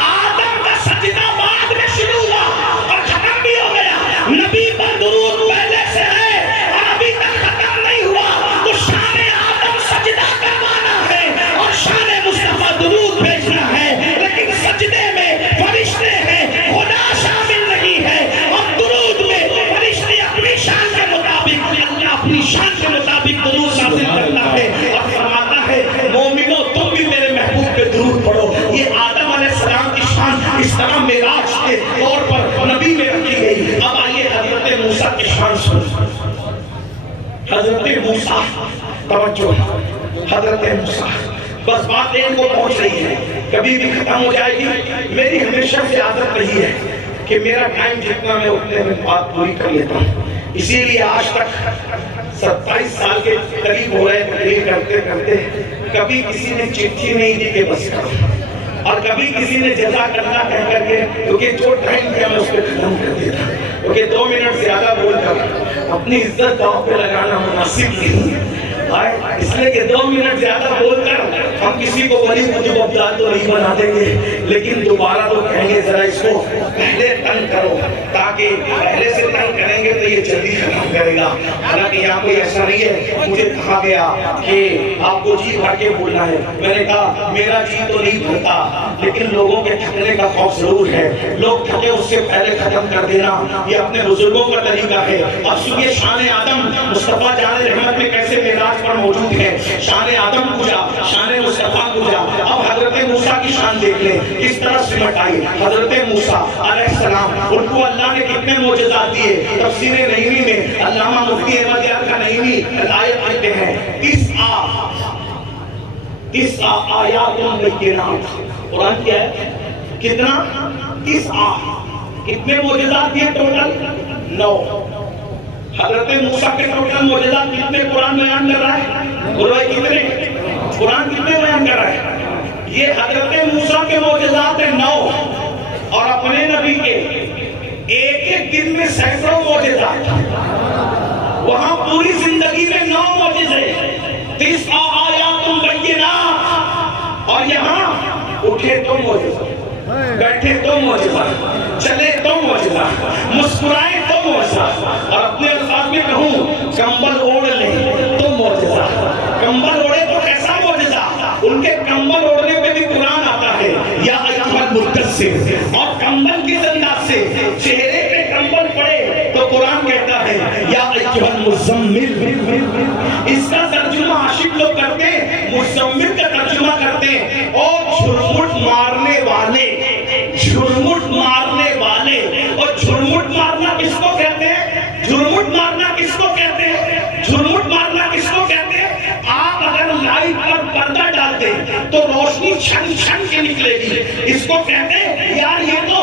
آدم کا سجدہ بعد میں شروع ہوا اور ختم بھی ہو گیا، نبی پر درود پہلے سے ہے اور ابھی تک ختم نہیں ہوا، تو شان آدم سجدہ کروانا ہے اور شان مصطفیٰ درود بھیجنا ہے، لیکن سجدے میں فرشتے ہیں، خدا شامل نہیں ہے، اور درود میں فرشتے اپنی شان کے مطابق، اللہ اپنی شان کے مطابق درود نازل کرتا ہے اور فرماتا ہے مومنو تم بھی میرے محبوب پہ درود پڑھو۔ یہ آدم علیہ السلام کی شان اس طرح معراج کے طور پر نبی میں رکھی گئی۔ اب آئیے حضرت موسیٰ کی شان سنو۔ حضرت موسیٰ، توجہ، حضرت موسیٰ، بس بات ایک کو پہنچ رہی ہے، کبھی بھی ختم ہو جائے گی۔ میری ہمیشہ سے عادت رہی ہے کہ میرا ٹائم جتنا میں اتنے میں بات پوری کر لیتا ہوں، اسی لیے آج تک 27 سال کے قریب ہو رہے تقریر کرتے کرتے کبھی کسی نے چٹھی نہیں دی کہ بس کرو، اور کبھی کسی نے جزاک اللہ کہہ کر کے، کیونکہ جو ٹائم کیا میں اس پہ ختم کر دیتا، کیونکہ 2 منٹ زیادہ بول کر اپنی عزت داؤ پہ لگانا مناسب نہیں ہے، اس لیے کہ 2 منٹ زیادہ بول کر ہم کسی کو ولی مجھب عبدال تو نہیں بنا دیں گے، لیکن دوبارہ تو کہیں گے ذرا اس کو پہلے تنگ کرو، تاکہ پہلے سے تنگ کریں گے تو یہ جلدی ختم کرے گا۔ حالانکہ یہاں کوئی ایسا نہیں ہے، مجھے کہا گیا کہ آپ کو جی بھر کے بولنا ہے، میں نے کہا میرا جی تو نہیں بھرتا، لیکن لوگوں کے تھکنے کا خوف ضرور ہے، لوگ تھکے اس سے پہلے ختم کر دینا یہ اپنے بزرگوں کا طریقہ ہے۔ اب سنیے شان آدم مصطفیٰ جان رحمت میں کیسے معراج پر موجود ہے، شان آدم پوجا، شان مصطفیٰ پوجا۔ اب حضرت موسیٰ کی شان دیکھ لیں کس طرح سمٹ آئی۔ حضرت موسیٰ علیہ السلام، ان کو اللہ نے کتنے معجزات دیے، تفسیر نعیمی میں علامہ مفتی احمد یار کا نعیمی آیت لکھتے ہیں 30 آیات بینات، قرآن کیا ہے کتنا 30 کتنے معجزات دیے ٹوٹل 9۔ حضرت موسیٰ کے ٹوٹل معجزات کتنے قرآن بیان کر رہا ہے؟ بولوائے کتنے؟ قرآن کتنے بیان کر رہا ہے؟ یہ حضرت موسیٰ کے معجزات ہیں 9، اور اپنے نبی کے ایک دن میں سینکڑوں معجزات، وہاں پوری زندگی میں 9 معجزے، 30 آیات بینات، اور یہاں اٹھے تو معجزہ، بیٹھے تو معجزہ، چلے تو معجزہ، مسکرائے تو معجزہ، اور اپنے الفاظ میں کہوں کمبل اوڑھ لے تو معجزہ۔ کمبل اوڑھے تو کیسا معجزہ؟ ان کے کمبل اوڑھنے پہ بھی قرآن آتا ہے یا ایھا المدثر، اور کمبل کس انداز سے؟ چہرے پہ کمبل پڑے تو قرآن کہتا ہے یا ایھا المزمل۔ اس کا ترجمہ عاشق لوگ کرتے ہیں، مزمل کا ترجمہ کرتے ہیں اور جھرمٹ مارنے والے، جھرمٹ مارنے والے۔ اور جھرمٹ مارنا کس کو کہتے ہیں؟ جھرمٹ مارنا کس کو کہتے ہیں؟ جھرمٹ مارنا کس کو کہتے ہیں؟ آپ اگر لائٹ پر پردہ ڈالتے تو روشنی چھن چھن کے نکلے گی، اس کو کہتے ہیں یار یہ تو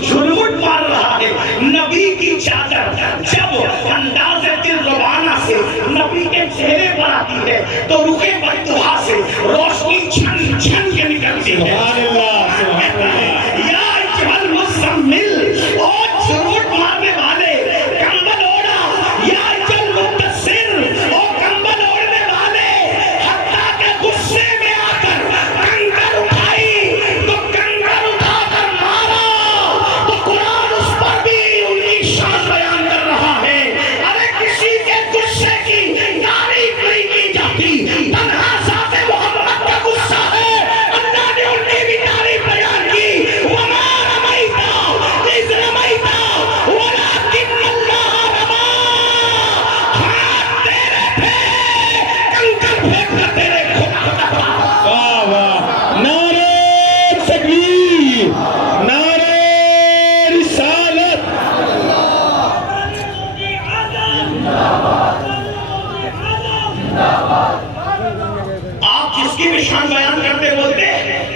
جھرمٹ مار رہا ہے۔ نبی کی چادر جب انداز دل ربانہ سے نبی کے چہرے پر آتی ہے تو رخ بددعا سے روشنی چھن چھن کے نکلتی ہے۔ سبحان اللہ، سبحان اللہ۔ یا ایھا المزمل، اور جھرمٹ مارنے والے، کمبل اوڑھا، یا ایھا المدثر، اور کمبل اوڑھنے والے، حتیٰ کہ غصے میں آ کر کنکر اٹھائی تو کنکر اٹھا کر مارا تو قرآن اس پر بھی ان کی شان بیان کر رہا ہے۔ ارے کسی کے غصے کی تعریف نہیں کی جاتی، تنہا ذات محمد کا غصہ ہے، اللہ نے ان کی بھی تعریف بیان کی۔ وما رمیت اذ رمیت ولکن اللہ رمی۔ ہاتھ تیرے تھے، کنکر پھینکا تیرے خدا۔ واہ واہ، نعرہ تکبیر، نعرہ رسالت۔ آپ جس کی بھی شان بیان کرتے بولتے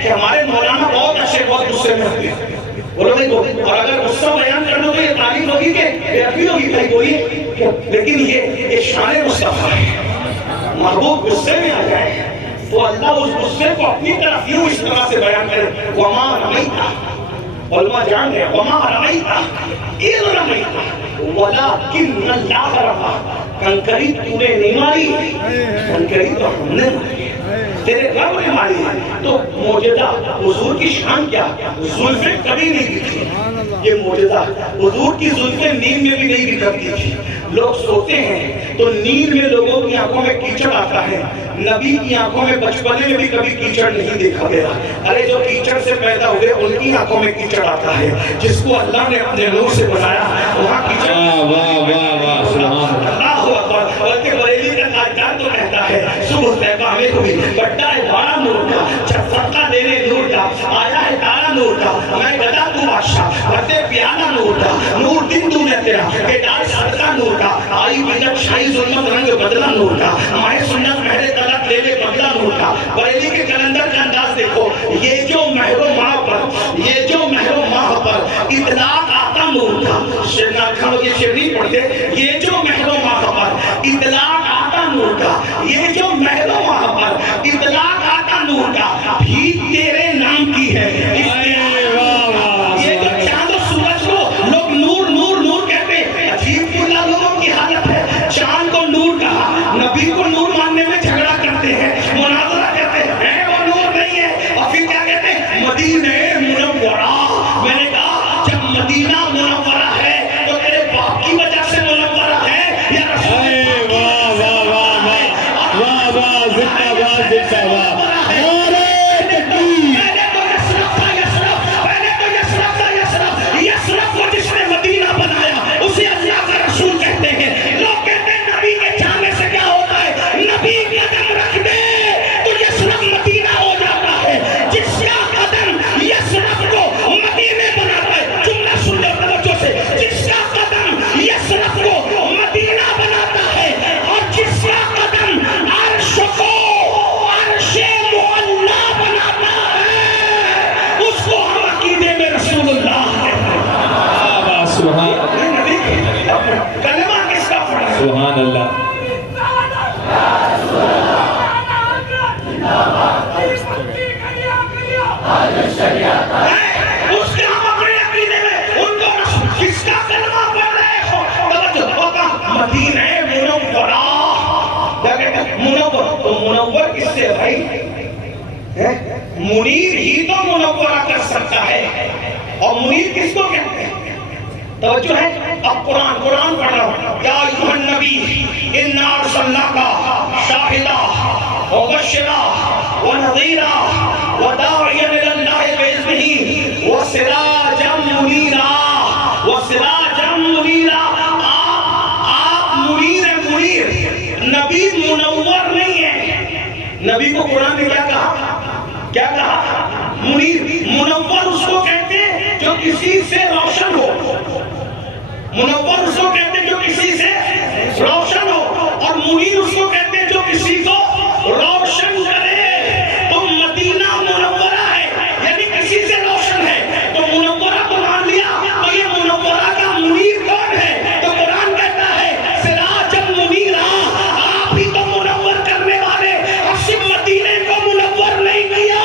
کہ ہمارے مولانا بہت اچھے، بہت غصے میں ہوتے ہیں، بولو بھائی اور اگر غصہ بیان کرنا تو یہ تعریف ہوگی کہ بے ادبی ہوگی بھائی بولیے، لیکن یہ شان مصطفیٰ ہے۔ محبوب غصے میں آ جائے تو اللہ اس غصے کو اپنی طرف یوں اس طرح سے بیان کرے، وما رمیت، علماء جان گئے وما رمیت اذ رمیت ولکن اللہ رمی۔ کنکری تو نے نہیں ماری، کنکری تو ہم نے ماری، تیرے رب نے ماری۔ تو معجزہ حضور کی شان کیا؟ زلفیں کبھی نہیں دکھی، یہ معجزہ حضور کی زلفیں نیند میں بھی نہیں بکھرتی تھی۔ لوگ سوتے ہیں تو نیند میں لوگوں کی آنکھوں میں کیچڑ آتا ہے، نبی کی آنکھوں میں بچپنے میں بھی کبھی کیچڑ نہیں دیکھا گیا۔ ارے جو کیچڑ سے پیدا ہوئے ان کی آنکھوں میں کیچڑ آتا ہے، جس کو اللہ نے اپنے نور سے بنایا وہاں کیچڑ۔ واہ واہ واہ، سبحان اللہ۔ اللہ اکبر۔ بلکہ بریلی کا تاجدار تو کہتا ہے صبح طیبہ میں ہوئی بٹا ہے بارہ نور کا، جب صدقہ دینے نور کا، آیا ہے تارا نور کا، میں گدا تو بادشاہ بھرتے پیالہ نور کا، نور دن تو نے تیرا کہ ڈال صدقہ نور کا، آئی بدت شاہی ظلمت رنگ بدلا نور کا، ماہ سنت مہر طلب لے لے بدلا نور کا۔ بریلی کے کلندر کا انداز دیکھو، یہ جو مہر و ماہ پر، یہ جو مہر و ماہ پر اطلاق آتا نور کا، یہ شعر نہیں پڑھتے، یہ جو مہر و ماہ پر اطلاق آتا نور کا، یہ جو مہر و ماہ پر اطلاق آتا نور کا، بھی تیرے نام کی ہے۔ یہ جو چاند و سورج کو لوگ نور نور نور کہتے ہیں، عجیب کلا لوگوں کی حالت ہے۔ چاند کو نور کہا، نبی کو نور ماننے میں جھگڑا کرتے ہیں، مناظرہ کرتے ہیں وہ نور نہیں ہے، اور پھر کیا کہتے ہیں مدینہ منورہ۔ میں نے کہا جب مدینہ منورہ ہے تو تیرے باپ کی وجہ سے منورہ ہے یا رسول یسرف کو جس نے مدینہ بنایا اسے اللہ کا رسول کہتے ہیں۔ لوگ کہتے ہیں نبی کے جانے سے کیا ہوتا ہے؟ نبی قدم رکھ دے تو یسرف مدینہ ہو جاتا ہے، جس کا قدم یسرف کو مدینے بناتا ہے۔ جملہ سن لو توجہ سے، جس کا قدم یسرف کو مدینہ بناتا ہے اور جس کا قدم عرش کو عرش معلا بناتا ہے، اس کو ہم عقیدے میں رسول اللہ سبحان کلمہ کس کا پڑھا ہے؟ سبحان اللہ۔ اس کے ہم اپنے عقیدے میں ان کو کس کا کلمہ پڑھ رہے ہو؟ توجہ ہوگا مدینہ منورہ، منور تو منور کس سے بھائی؟ منیر ہی تو منورہ کر سکتا ہے. اور منیر کس کو کہتے ہیں؟ توجہ ہے. اب قرآن پڑھ رہا ہوں. یا ایھا النبی انا ارسلناک شاہدا ومبشرا ونذیرا وداعیا الی اللہ باذنہ وسراجا منیرا. وسراجا منیرا. آپ منیر ہیں. منیر نبی منور نہیں ہے. نبی کو قرآن نے کیا کہا؟ منیر. منور اس کو کہتے ہیں جو کسی سے روشن ہو. منور اس کو کہتے ہیں جو کسی سے روشن ہو. اور منیر اس کو کہتے ہیں جو کسی کو روشن کرے. تو مدینہ منورہ ہے یعنی کسی سے روشن ہے. تو منورہ کو مان لیا تو یہ منورہ کا منیر کون ہے؟ تو قرآن کہتا ہے سراجا منیرا. آپ ہی تو منور کرنے والے. اور صرف مدینے کو منور نہیں کیا.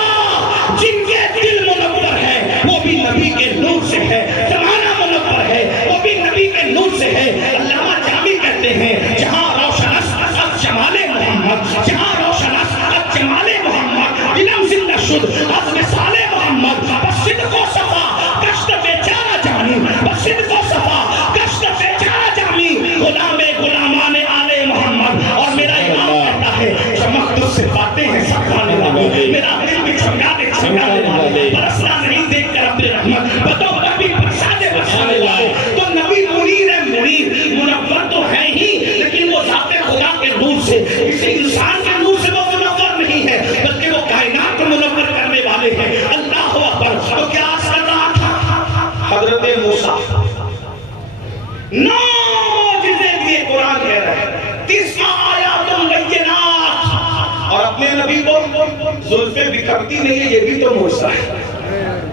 جن کے دل منور ہے وہ بھی نبی کے نور سے ہے. زمانہ منور ہے وہ بھی نبی کے نور سے ہے. علامہ جامی کہتے ہیں جہاں روشن از جمال محمد. جہاں روشن از جمال محمد. علم زندہ شد از مثال محمد. بس صدق و صفا کشت بیچارہ جانی. بس صدق و صفا کشت بیچارہ جانی. غلام غلامان آل محمد. اور میرا امام کہتا ہے چمک تو سے باتیں ہیں سکھانے والے. میرا دل بھی چمکانے والے. برسنا نہیں دیکھ کر اپنے رحمت بتو کبھی برسانے بچانے والے. تو نبی منیر ہے. منیر منور تو ہے ہی لیکن وہ ذات خدا کے نور سے. کسی انسان کے نور سے وہ منور نہیں ہے بلکہ وہ کائنات کو منور کرنے والے ہیں. اللہ اکبر. تو کیا عرض کر رہا تھا؟ حضرت موسیٰ 9 معجزے دیے. قرآن کہہ رہا ہے 30 آیات بینات. اور اپنے نبی کو زلفیں بکھرتی نہیں ہے. یہ بھی تو معجزہ ہے.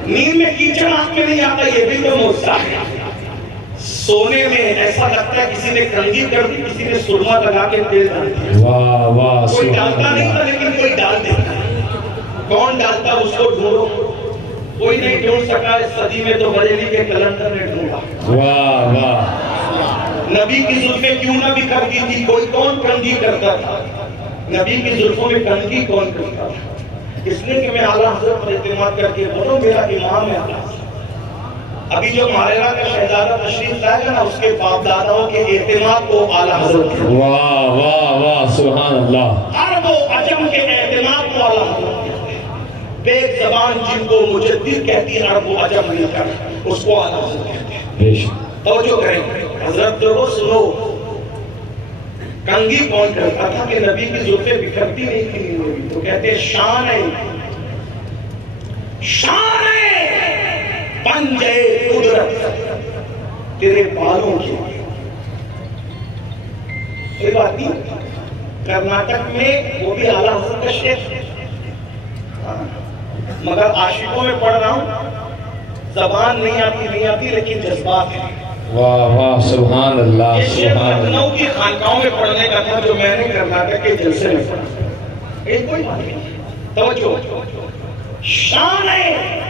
نیند میں کیچڑ آنکھ میں نہیں آتا. یہ بھی تو معجزہ ہے. سونے میں ایسا لگتا ہے کسی نے کنگھی کر دی, کسی نے سرما لگا کے تیل ڈال دیا. واہ واہ. کوئی ڈالتا نہیں تھا لیکن کوئی ڈال دیتا. کون ڈالتا اس کو ڈھونڈو. کوئی نہیں ڈھونڈ سکا. اس صدی میں تو بریلی کے کلندر نے ڈھونڈا. واہ واہ. نبی کی زلفیں کیوں نہ بکھرتی تھی؟ کوئی کون کنگھی کرتا تھا؟ نبی کی زلفوں میں کنگھی کون کرتا تھا؟ اس لیے کہ میں اعلیٰ حضرت پر اعتماد کر کے بولوں میرا امام ہے اعلیٰ حضرت. ابھی جو ماریرا کا شہزادہ تشریف لائے گا نا اس کے باپ داداؤں کے اعتماد کو اعلیٰ حضرت. واہ واہ واہ. سبحان اللہ. عرب و عجم کے اعتماد کو اعلیٰ حضرت. بیک زبان جن کو مجدد کہتی ہے عرب و عجم مل کر اس کو اعلیٰ حضرت کہتے ہیں. بے شک. توجہ کریں حضرت کو سنو. کنگھی کون کرتا تھا کہ نبی کی زلفیں بکھرتی نہیں تھی. تو کہتے ہیں شان ہے. شان ہے پنجے قدرت تیرے بالوں کی. کوئی بات نہیں. کرناٹک میں وہ بھی اعلیٰ حضرت کا شیخ ہے مگر عاشقوں میں پڑھ رہا ہوں. زبان نہیں آتی لیکن جذبات ہیں. واہ واہ. سبحان اللہ. یہ شیخ سبحان اللہ. لکھنؤ کی خانقاہوں میں پڑھنے کا تھا جو میں نے کرناٹک کے جلسے میں پڑھا. ایک کوئی بات نہیں. توجہ. شان ہے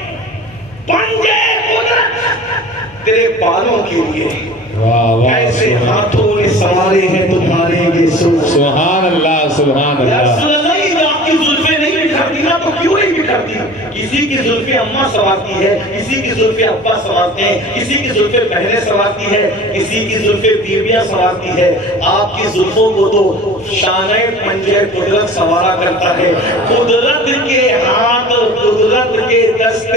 پنجے قدرت تیرے بالوں کے لیے. واہ واہ. ایسے ہاتھوں نے سنوارے ہیں تمہارے یہ سبحان اللہ. سبحان اللہ. آپ کی زلفیں نہیں بکھرتی نا تو کیوں نہیں بکھرتی؟ کسی کی زلفیں اماں سنوارتی ہے, کسی کی زلفیں ابا سنوارتے ہیں, کسی کی زلفیں بہنیں سنوارتی ہے, کسی کی زلفیں بیویاں سنوارتی ہے. آپ کی زلفوں کو تو شانہ پنجے قدرت سنوارا کرتا ہے. قدرت کے ہاتھ, قدرت کے دست,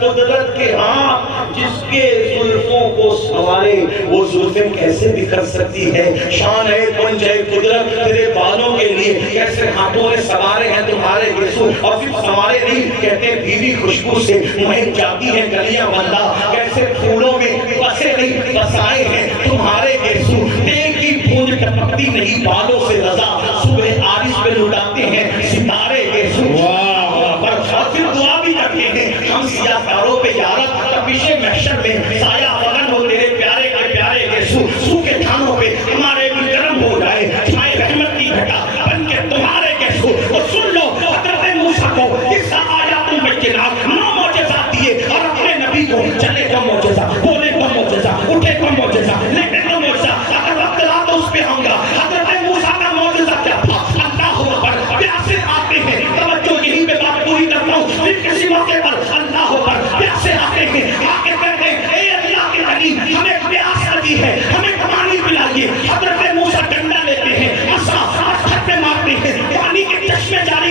قدرت کے ہاتھ جس کے زلفوں کو سنوارے وہ زلفیں کیسے بکھر سکتی ہے؟ شانہ پنجے قدرت تیرے بالوں کے لیے کیسے ہاتھوں نے سنوارے ہیں تمہارے گیسو. اور صرف سنوارے نہیں کہتے ہیں بیوی خوشبو سے مہک جاتی ہیں گلیاں بندہ. کیسے پھولوں میں بسے نہیں بسائے ہیں تمہارے گیسو. تیل کی بوند ٹپکتی نہیں بالوں سے رضا. صبح عارض پہ لٹاتے ہیں ستارے گیسو. اور پھر دعا بھی کرتے ہیں ہم سیاہ کاروں پہ یارت تپش محشر میں سایہ وغن ہو تیرے پیارے کے پیارے گیسو. سوکھے دھانوں پہ ہمارے بھی گرم ہو جائے چھائے رحمت کی گھٹا بن کے تمہارے گیسو. اور سن لو حضرت موسیٰ کو اس آیات بینات 9 معجزات دیے اور اپنے نبی کو چلے تو معجزہ, بولے تو معجزہ, اٹھے تو معجزہ, لیٹے تو معجزہ. اگر وقت رہا تو اس پہ آؤں گا. حضرت موسیٰ کا معجزہ کیا تھا؟ اللہ اکبر. پیاسے آتے ہیں توجہ یہیں پہ بات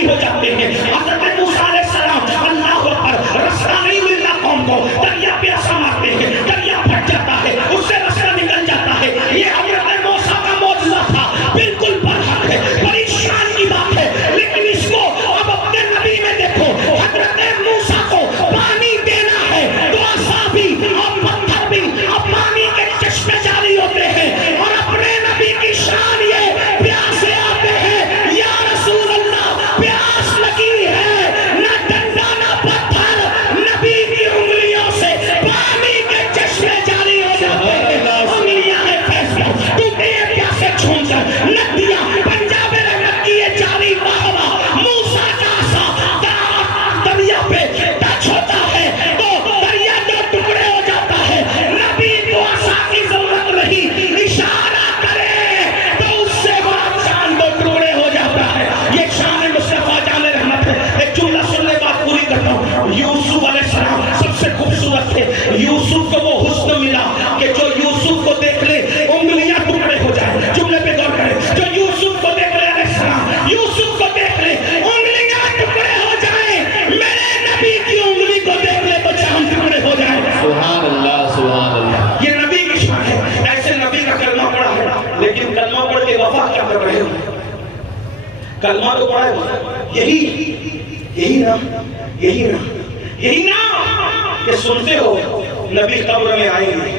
جاری ہو جاتے ہیں. حضرت موسیٰ علیہ السلام اللہ اکبر رستہ نہیں ملتا قوم کو, دریا پہ ایسا مارتے ہیں, دریا پھٹ جاتا ہے, اس سے رستہ نکل جاتا ہے. یہ حضرت موسیٰ کا معجزہ تھا, بالکل برحق ہے, بڑی شان کی بات ہے. لیکن اس کو اب اپنے نبی میں دیکھو, حضرت موسیٰ کو پانی دینا ہے تو عصا بھی اور پتھر بھی اب پانی کے چشمے جاری ہوتے ہیں. اور اپنے نبی کی شان یہ پیاسے آتے ہیں, یا رسول اللہ پیاس لگی ہے, نہ ڈنڈا نہ پتھر, نبی کی انگلیوں سے پانی کے چشمے جاری ہو جاتے ہیں. انگلیاں ہیں فیصلہ کیونکہ یہ پیاسے چھون کر ندیاں پنجاب رحمت کی یہ جاری بہوا. موسیٰ کا عصا دریا پہ ٹچ ہوتا ہے تو دریا جو ٹکڑے ہو جاتا ہے. نبی کو عصا کی ضرورت نہیں, اشارہ کرے تو اس سے بڑا چاند دو ٹکڑے ہو جاتا ہے. یہ شان مصطفیٰ جان رحمت ہے. ایک جملہ سننے بات پوری کرتا ہوں. یوسف علیہ السلام سب سے خوبصورت تھے. یوسف کو وہ حسن ملا کہ جو یوسف کو دیکھ لے انگلیاں ٹکڑے ہو جائیں. جملے پہ غور کریں, جو یوسف کو دیکھ لے علیہ السلام, یوسف کو دیکھ لے انگلیاں ٹکڑے ہو جائیں. میرے نبی کی انگلی کو دیکھ لے تو چاند ٹکڑے ہو جائیں. سبحان اللہ, سبحان اللہ. یہ نبی کی شان ہے. ایسے نبی کا کلمہ پڑھا ہے, لیکن کلمہ پڑھ کے وفا کیا کر رہے ہو؟ کلمہ تو پڑھا ہے, یہی نا کہ سنتے ہو نبی قبر میں آئیں گے,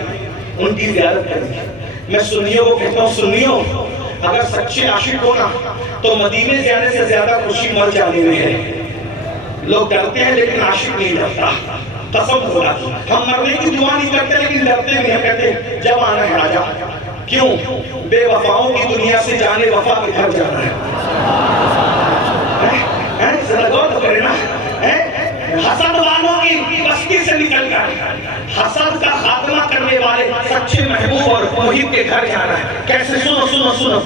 ان کی زیارت کریں گے. میں سنیوں کو کہتا ہوں, سنیوں اگر سچے عاشق ہو نا تو مدینے جانے سے زیادہ خوشی مر جانے میں ہے. لوگ ڈرتے ہیں لیکن عاشق نہیں ڈرتا. قسم خدا کی, ہم مرنے کی دعا نہیں کرتے لیکن ڈرتے بھی ہیں, کہتے جب آنا ہے آجا. کیوں؟ بے وفاؤں کی دنیا سے جانے وفا کے گھر جانا ہے. ذرا غور تو کرے نا, حسد والوں کی بستی سے نکل کر حسد کا خاتمہ کرنے والے سچے محبوب اور محب کے گھر جانا ہے. کیسے؟ سنو,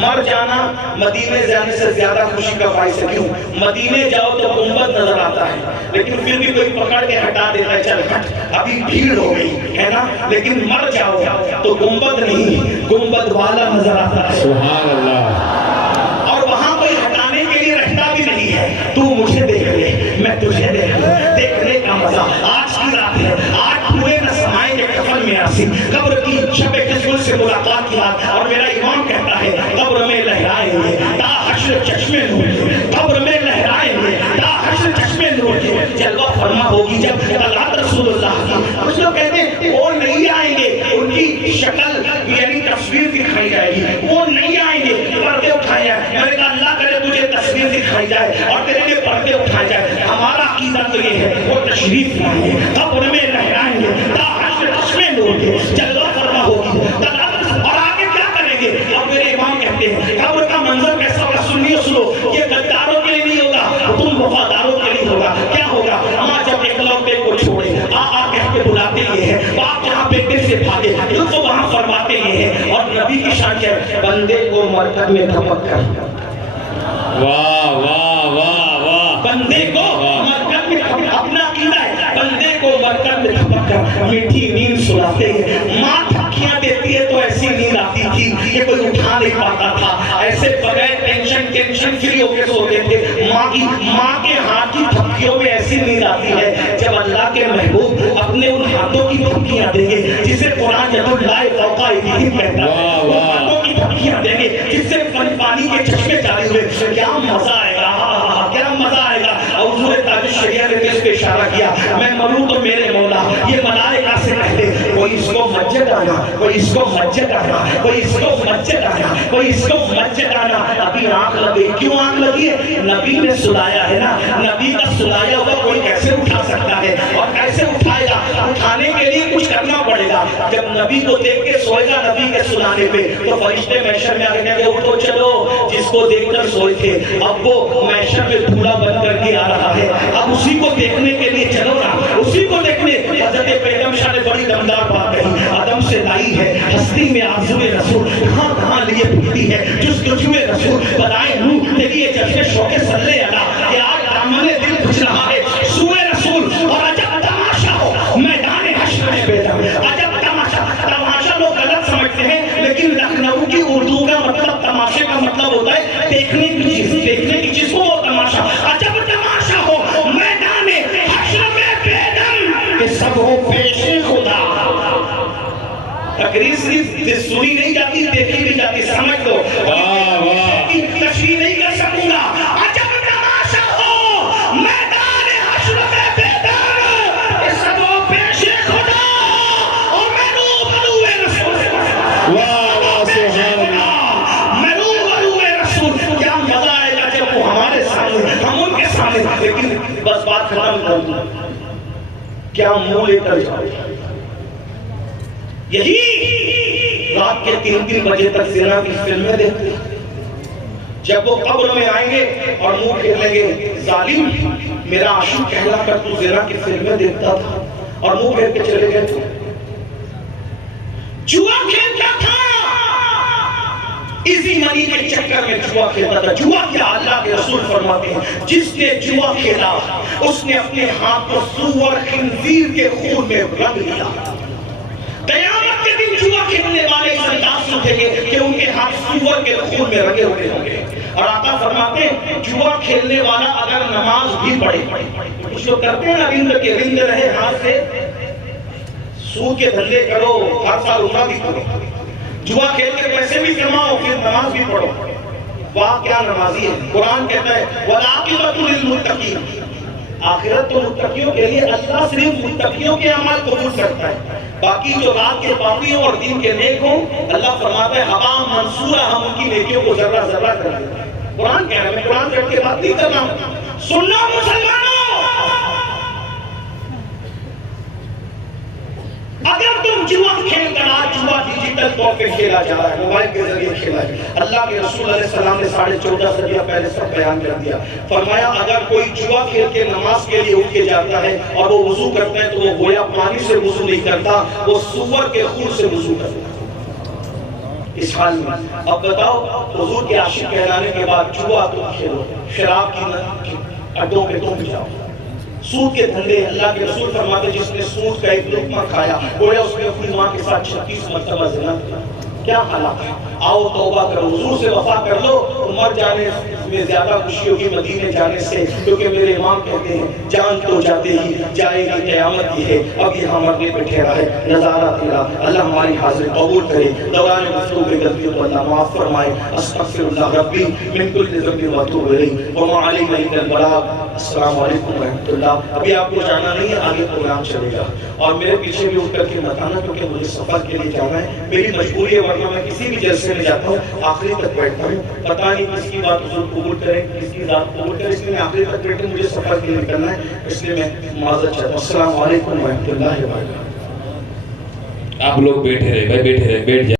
مر جانا مدینے جانے سے زیادہ خوشی کا باعث ہے. کیوں؟ مدینے جاؤ تو گنبد نظر آتا ہے, لیکن پھر بھی کوئی پکڑ کے ہٹا دیتا ہے, چل ہٹ ابھی بھیڑ ہو گئی ہے نا. لیکن مر جاؤ تو گنبد نہیں, گنبد والا نظر آتا ہے. سبحان اللہ. اور وہاں کوئی ہٹانے کے لیے رہتا بھی نہیں ہے. تو مجھے دیکھ لے, میں تجھے دیکھ لوں, دیکھنے کا مزہ. آج کی رات ہے, آج پورے نہ سمائیں گے کفن میں آسی. قبر کی شب قسمت سے ملاقات کی رات, اور میرا امام کہتا ہے قبر میں لہرائیں گے تا حشر چشمے نور کے, قبر میں لہرائیں گے تا حشر چشمے نور کے. جلوہ فرما ہوگی جب طلعت رسول اللہ کی. کچھ لوگ کہتے ہیں وہ نہیں آئیں گے, ان کی شکل یعنی تصویر دکھائی جائے گی, وہ نہیں آئیں گے, پردے اٹھائے جائیں. میں نے کہا اللہ کرے تجھے تصویر دکھائی جائے اور تیرے لیے پردے اٹھائے جائے. ہمارا عقیدہ تو یہ ہے وہ تشریف لائیں گے, قبر میں لہرائیں گے تا حشر چشمے نور کے, جلوہ فرما ہوگی. اور آگے کیا کریں گے؟ اب میرے امام کہتے ہیں قبر کا منظر کیسا ہوگا؟ سنو, یہ غداروں کے لیے نہیں ہوگا, تم وفاداروں کے لیے ہوگا. کیا ہوگا؟ ماں جب اکلوتے کو چھوڑے آ کہہ کے بلاتے یہ ہے, باپ جہاں بیٹے سے بھاگے تو وہاں فرماتے یہ ہے. اور نبی کی شان ہے بندے کو مرکب میں دھمک کر, واہ واہ واہ واہ, بندے کو مرکب میں اپنا عقیدہ ہے, بندے کو مرکب میں دھمک کر میٹھی نیند سلاتے ہیں. ماں تھپکیاں دیتی ہے تو ایسی نیند آتی تھی یہ کوئی اٹھا نہیں پاتا تھا. ایسے بغیر ٹینشن فری ہو کے سوتے تھے. ماں کے ہاتھ کی تھپکیوں میں ایسی نیند آتی ہے جب اللہ کے محبوب اپنے ان ہاتھوں کی تھپکیاں دیں گے جسے قرآن ید اللہ فوق ایدیہم کہتا ہے. ہاتھوں کی تھپکیاں دیں گے جس سے پانی کے چشمے جاری ہوئے. کیا مزہ آئے گا, کیا مزہ آئے گا. اور حضور تاج الشریعہ نے اس پہ اشارہ کیا, میں مروں تو میرے مولا. یہ ملائکہ سے کہتے کوئی اس کو مسجد آنا, کوئی اس کو مسجد آنا, کوئی اس کو مسجد آنا, کوئی اس کو مسجد آنا. ابھی آنکھ لگی. کیوں آنکھ لگی ہے؟ نبی نے سلایا ہے نا. نبی کا سلایا ہوا کوئی کیسے اٹھا سکتا ہے, اور کیسے اٹھائے گا؟ اٹھانے کے لیے کچھ کرنا پڑے گا. جب نبی کو دیکھ کے سوئے گا نبی کے سلانے پہ تو فرشتے محشر میں آ کے کہیں گے اٹھو چلو, جس کو دیکھ کر سوئے تھے اب وہ محشر میں دھوڑا بن کر کے آ رہا ہے, اب اسی کو دیکھنے کے لیے چلو نا, اسی کو دیکھنے. حضرت پیغمبر شاہ نے بڑی دمدار بات کہی, آدم سے لائی ہے ہستی میں آرزوئے رسول, کہاں لیے پھرتی ہے جستجوئے رسول. بتائیں نور تیری یہ جشن شوق صلی اللہ کہ آج دامن دل کھچ رہا ہے سوئے رسول. اور عجب تماشا ہو میدان حشر میں بیدم, عجب تماشا لوگ غلط سمجھتے ہیں, لیکن لکھنؤ کی اردو کا مطلب تماشے کا مطلب ہوتا ہے دیکھنے کی چیز, دیکھنے کی چیز کو وہ تماشا. تقریر صرف سنی نہیں جاتی، دیکھی بھی جاتی، سمجھ لو تشریح نہیں کر سکوں گا۔ عجب تماشا ہو میدان حشر میں بیدار، اس کو پیش خدا اور میں روبرو رسول، میں روبرو رسول۔ کیا مزہ آئے گا جب وہ ہمارے سامنے، ہم ان کے سامنے۔ لیکن بس بات ختم کر دوں، کیا منہ لے کر جاؤ؟ یہی رات کے 3 بجے تک زنا کی فلمیں دیکھتے ہیں۔ جب وہ قبر میں آئیں گے اور منہ پھیر لیں گے، ظالم میرا عاشق کہلا کر تو زنا کی فلمیں دیکھتا تھا اور منہ پھیر کے چلے گئے تو جوا کھیلتا تھا، ایزی منی کے چکر میں جوا کھیلتا تھا۔ جوا کیا؟ اللہ کے رسول فرماتے ہیں جس نے جوا کھیلا اس نے اپنے ہاتھ کو سور خنزیر کے خون میں رنگ دیا۔ قیامت کے دن جوا کھیلنے والے اس انداز سے اٹھیں گے کہ ان کے ہاتھ سور کے خون میں رنگے ہوئے ہوں گے۔ اور آقا فرماتے ہیں جوا کھیلنے والا اگر نماز بھی پڑھے، کچھ لوگ کرتے ہیں نا رند کے رند رہے ہاتھ سے، سود کے دھندے کرو، ہر سال عمرہ بھی کرو، جوا کھیل کے پیسے بھی کماؤ، پھر نماز بھی پڑھو۔ واہ کیا نمازی ہے! قرآن کہتا ہے وَالْعَاقِبَةُ لِلْمُتَّقِينَ، آخرت تو متقیوں کے لیے، اللہ صرف متقیوں کے اعمال قبول کرتا ہے، باقی جو رات کے پاپی ہوں اور دین کے نیک ہوں، اللہ فرماتا ہے ہوا منصورہ، ہم ان کی نیکیوں کو ذرہ ذرہ کر دیتے ہیں۔ قرآن کہہ رہا ہے، میں قرآن کہہ کے بات نہیں کرنا ہوں، سننا مسلمانوں، اگر تم جوا کھیل کر، آج جوا ڈیجیٹل طور پہ کھیلا جا رہا ہے، موبائل کے ذریعے کھیلا جا رہا ہے، اللہ کے رسول علیہ السلام نے 14.5 صدیہ پہلے سب بیان کر دیا۔ فرمایا اگر کوئی جوا کھیل کے نماز کے لیے اٹھ کے جاتا ہے اور وہ وضو کرتا ہے تو وہ گویا پانی سے وضو نہیں کرتا، وہ سور کے خون سے وضو کرتا ہے۔ اس حال میں اب بتاؤ، حضور کے عاشق کہلانے کے بعد جوا تم کھیلو، شراب کی اڈوں پہ تم جاؤ، سود کے دھندے، اللہ کے رسول فرماتے جس نے سود کا ایک لقمہ کھایا گویا اس نے اپنی ماں کے ساتھ 36 مرتبہ زنا کیا۔ کیا حالات ہے! آؤ توبہ کرو، حضور سے وفا کر لو، عمر جانے میں زیادہ خوشی ہوگی مدینے جانے سے، کیونکہ میرے امام کہتے ہیں جان تو جاتے ہی جائے گی قیامت کی ہے، اب یہاں مرنے پہ ٹھہرا ہے نظارہ تیرا۔ اللہ ہماری حاضر قبول کرے، دوران گفتگو کی غلطیوں کو اللہ معاف فرمائے۔ استغفر اللہ ربی من کل ذنب واتوب الیہ وما علینا الا البلاغ۔ السلام علیکم ورحمۃ اللہ۔ ابھی آپ کو جانا نہیں ہے، آگے پروگرام چلے گا، اور میرے پیچھے بھی اٹھ کر کے مت آنا کیونکہ مجھے سفر کے لیے جانا ہے، میری مجبوری ہے، ورنہ میں کسی بھی جلسے میں جاتا ہوں آخری تک بیٹھتا ہوں، پتہ نہیں کس کی بات حضور قبول کریں، کس کی ذات قبول کریں، اس لیے میں آخری تک بیٹھوں، مجھے سفر کے لیے نکلنا ہے، اس لیے میں معذرت چاہتا ہوں۔ السلام علیکم ورحمۃ اللہ وبرکاتہ۔ آپ لوگ بیٹھے رہے بھائی، بیٹھے رہے، بیٹھ جائیں۔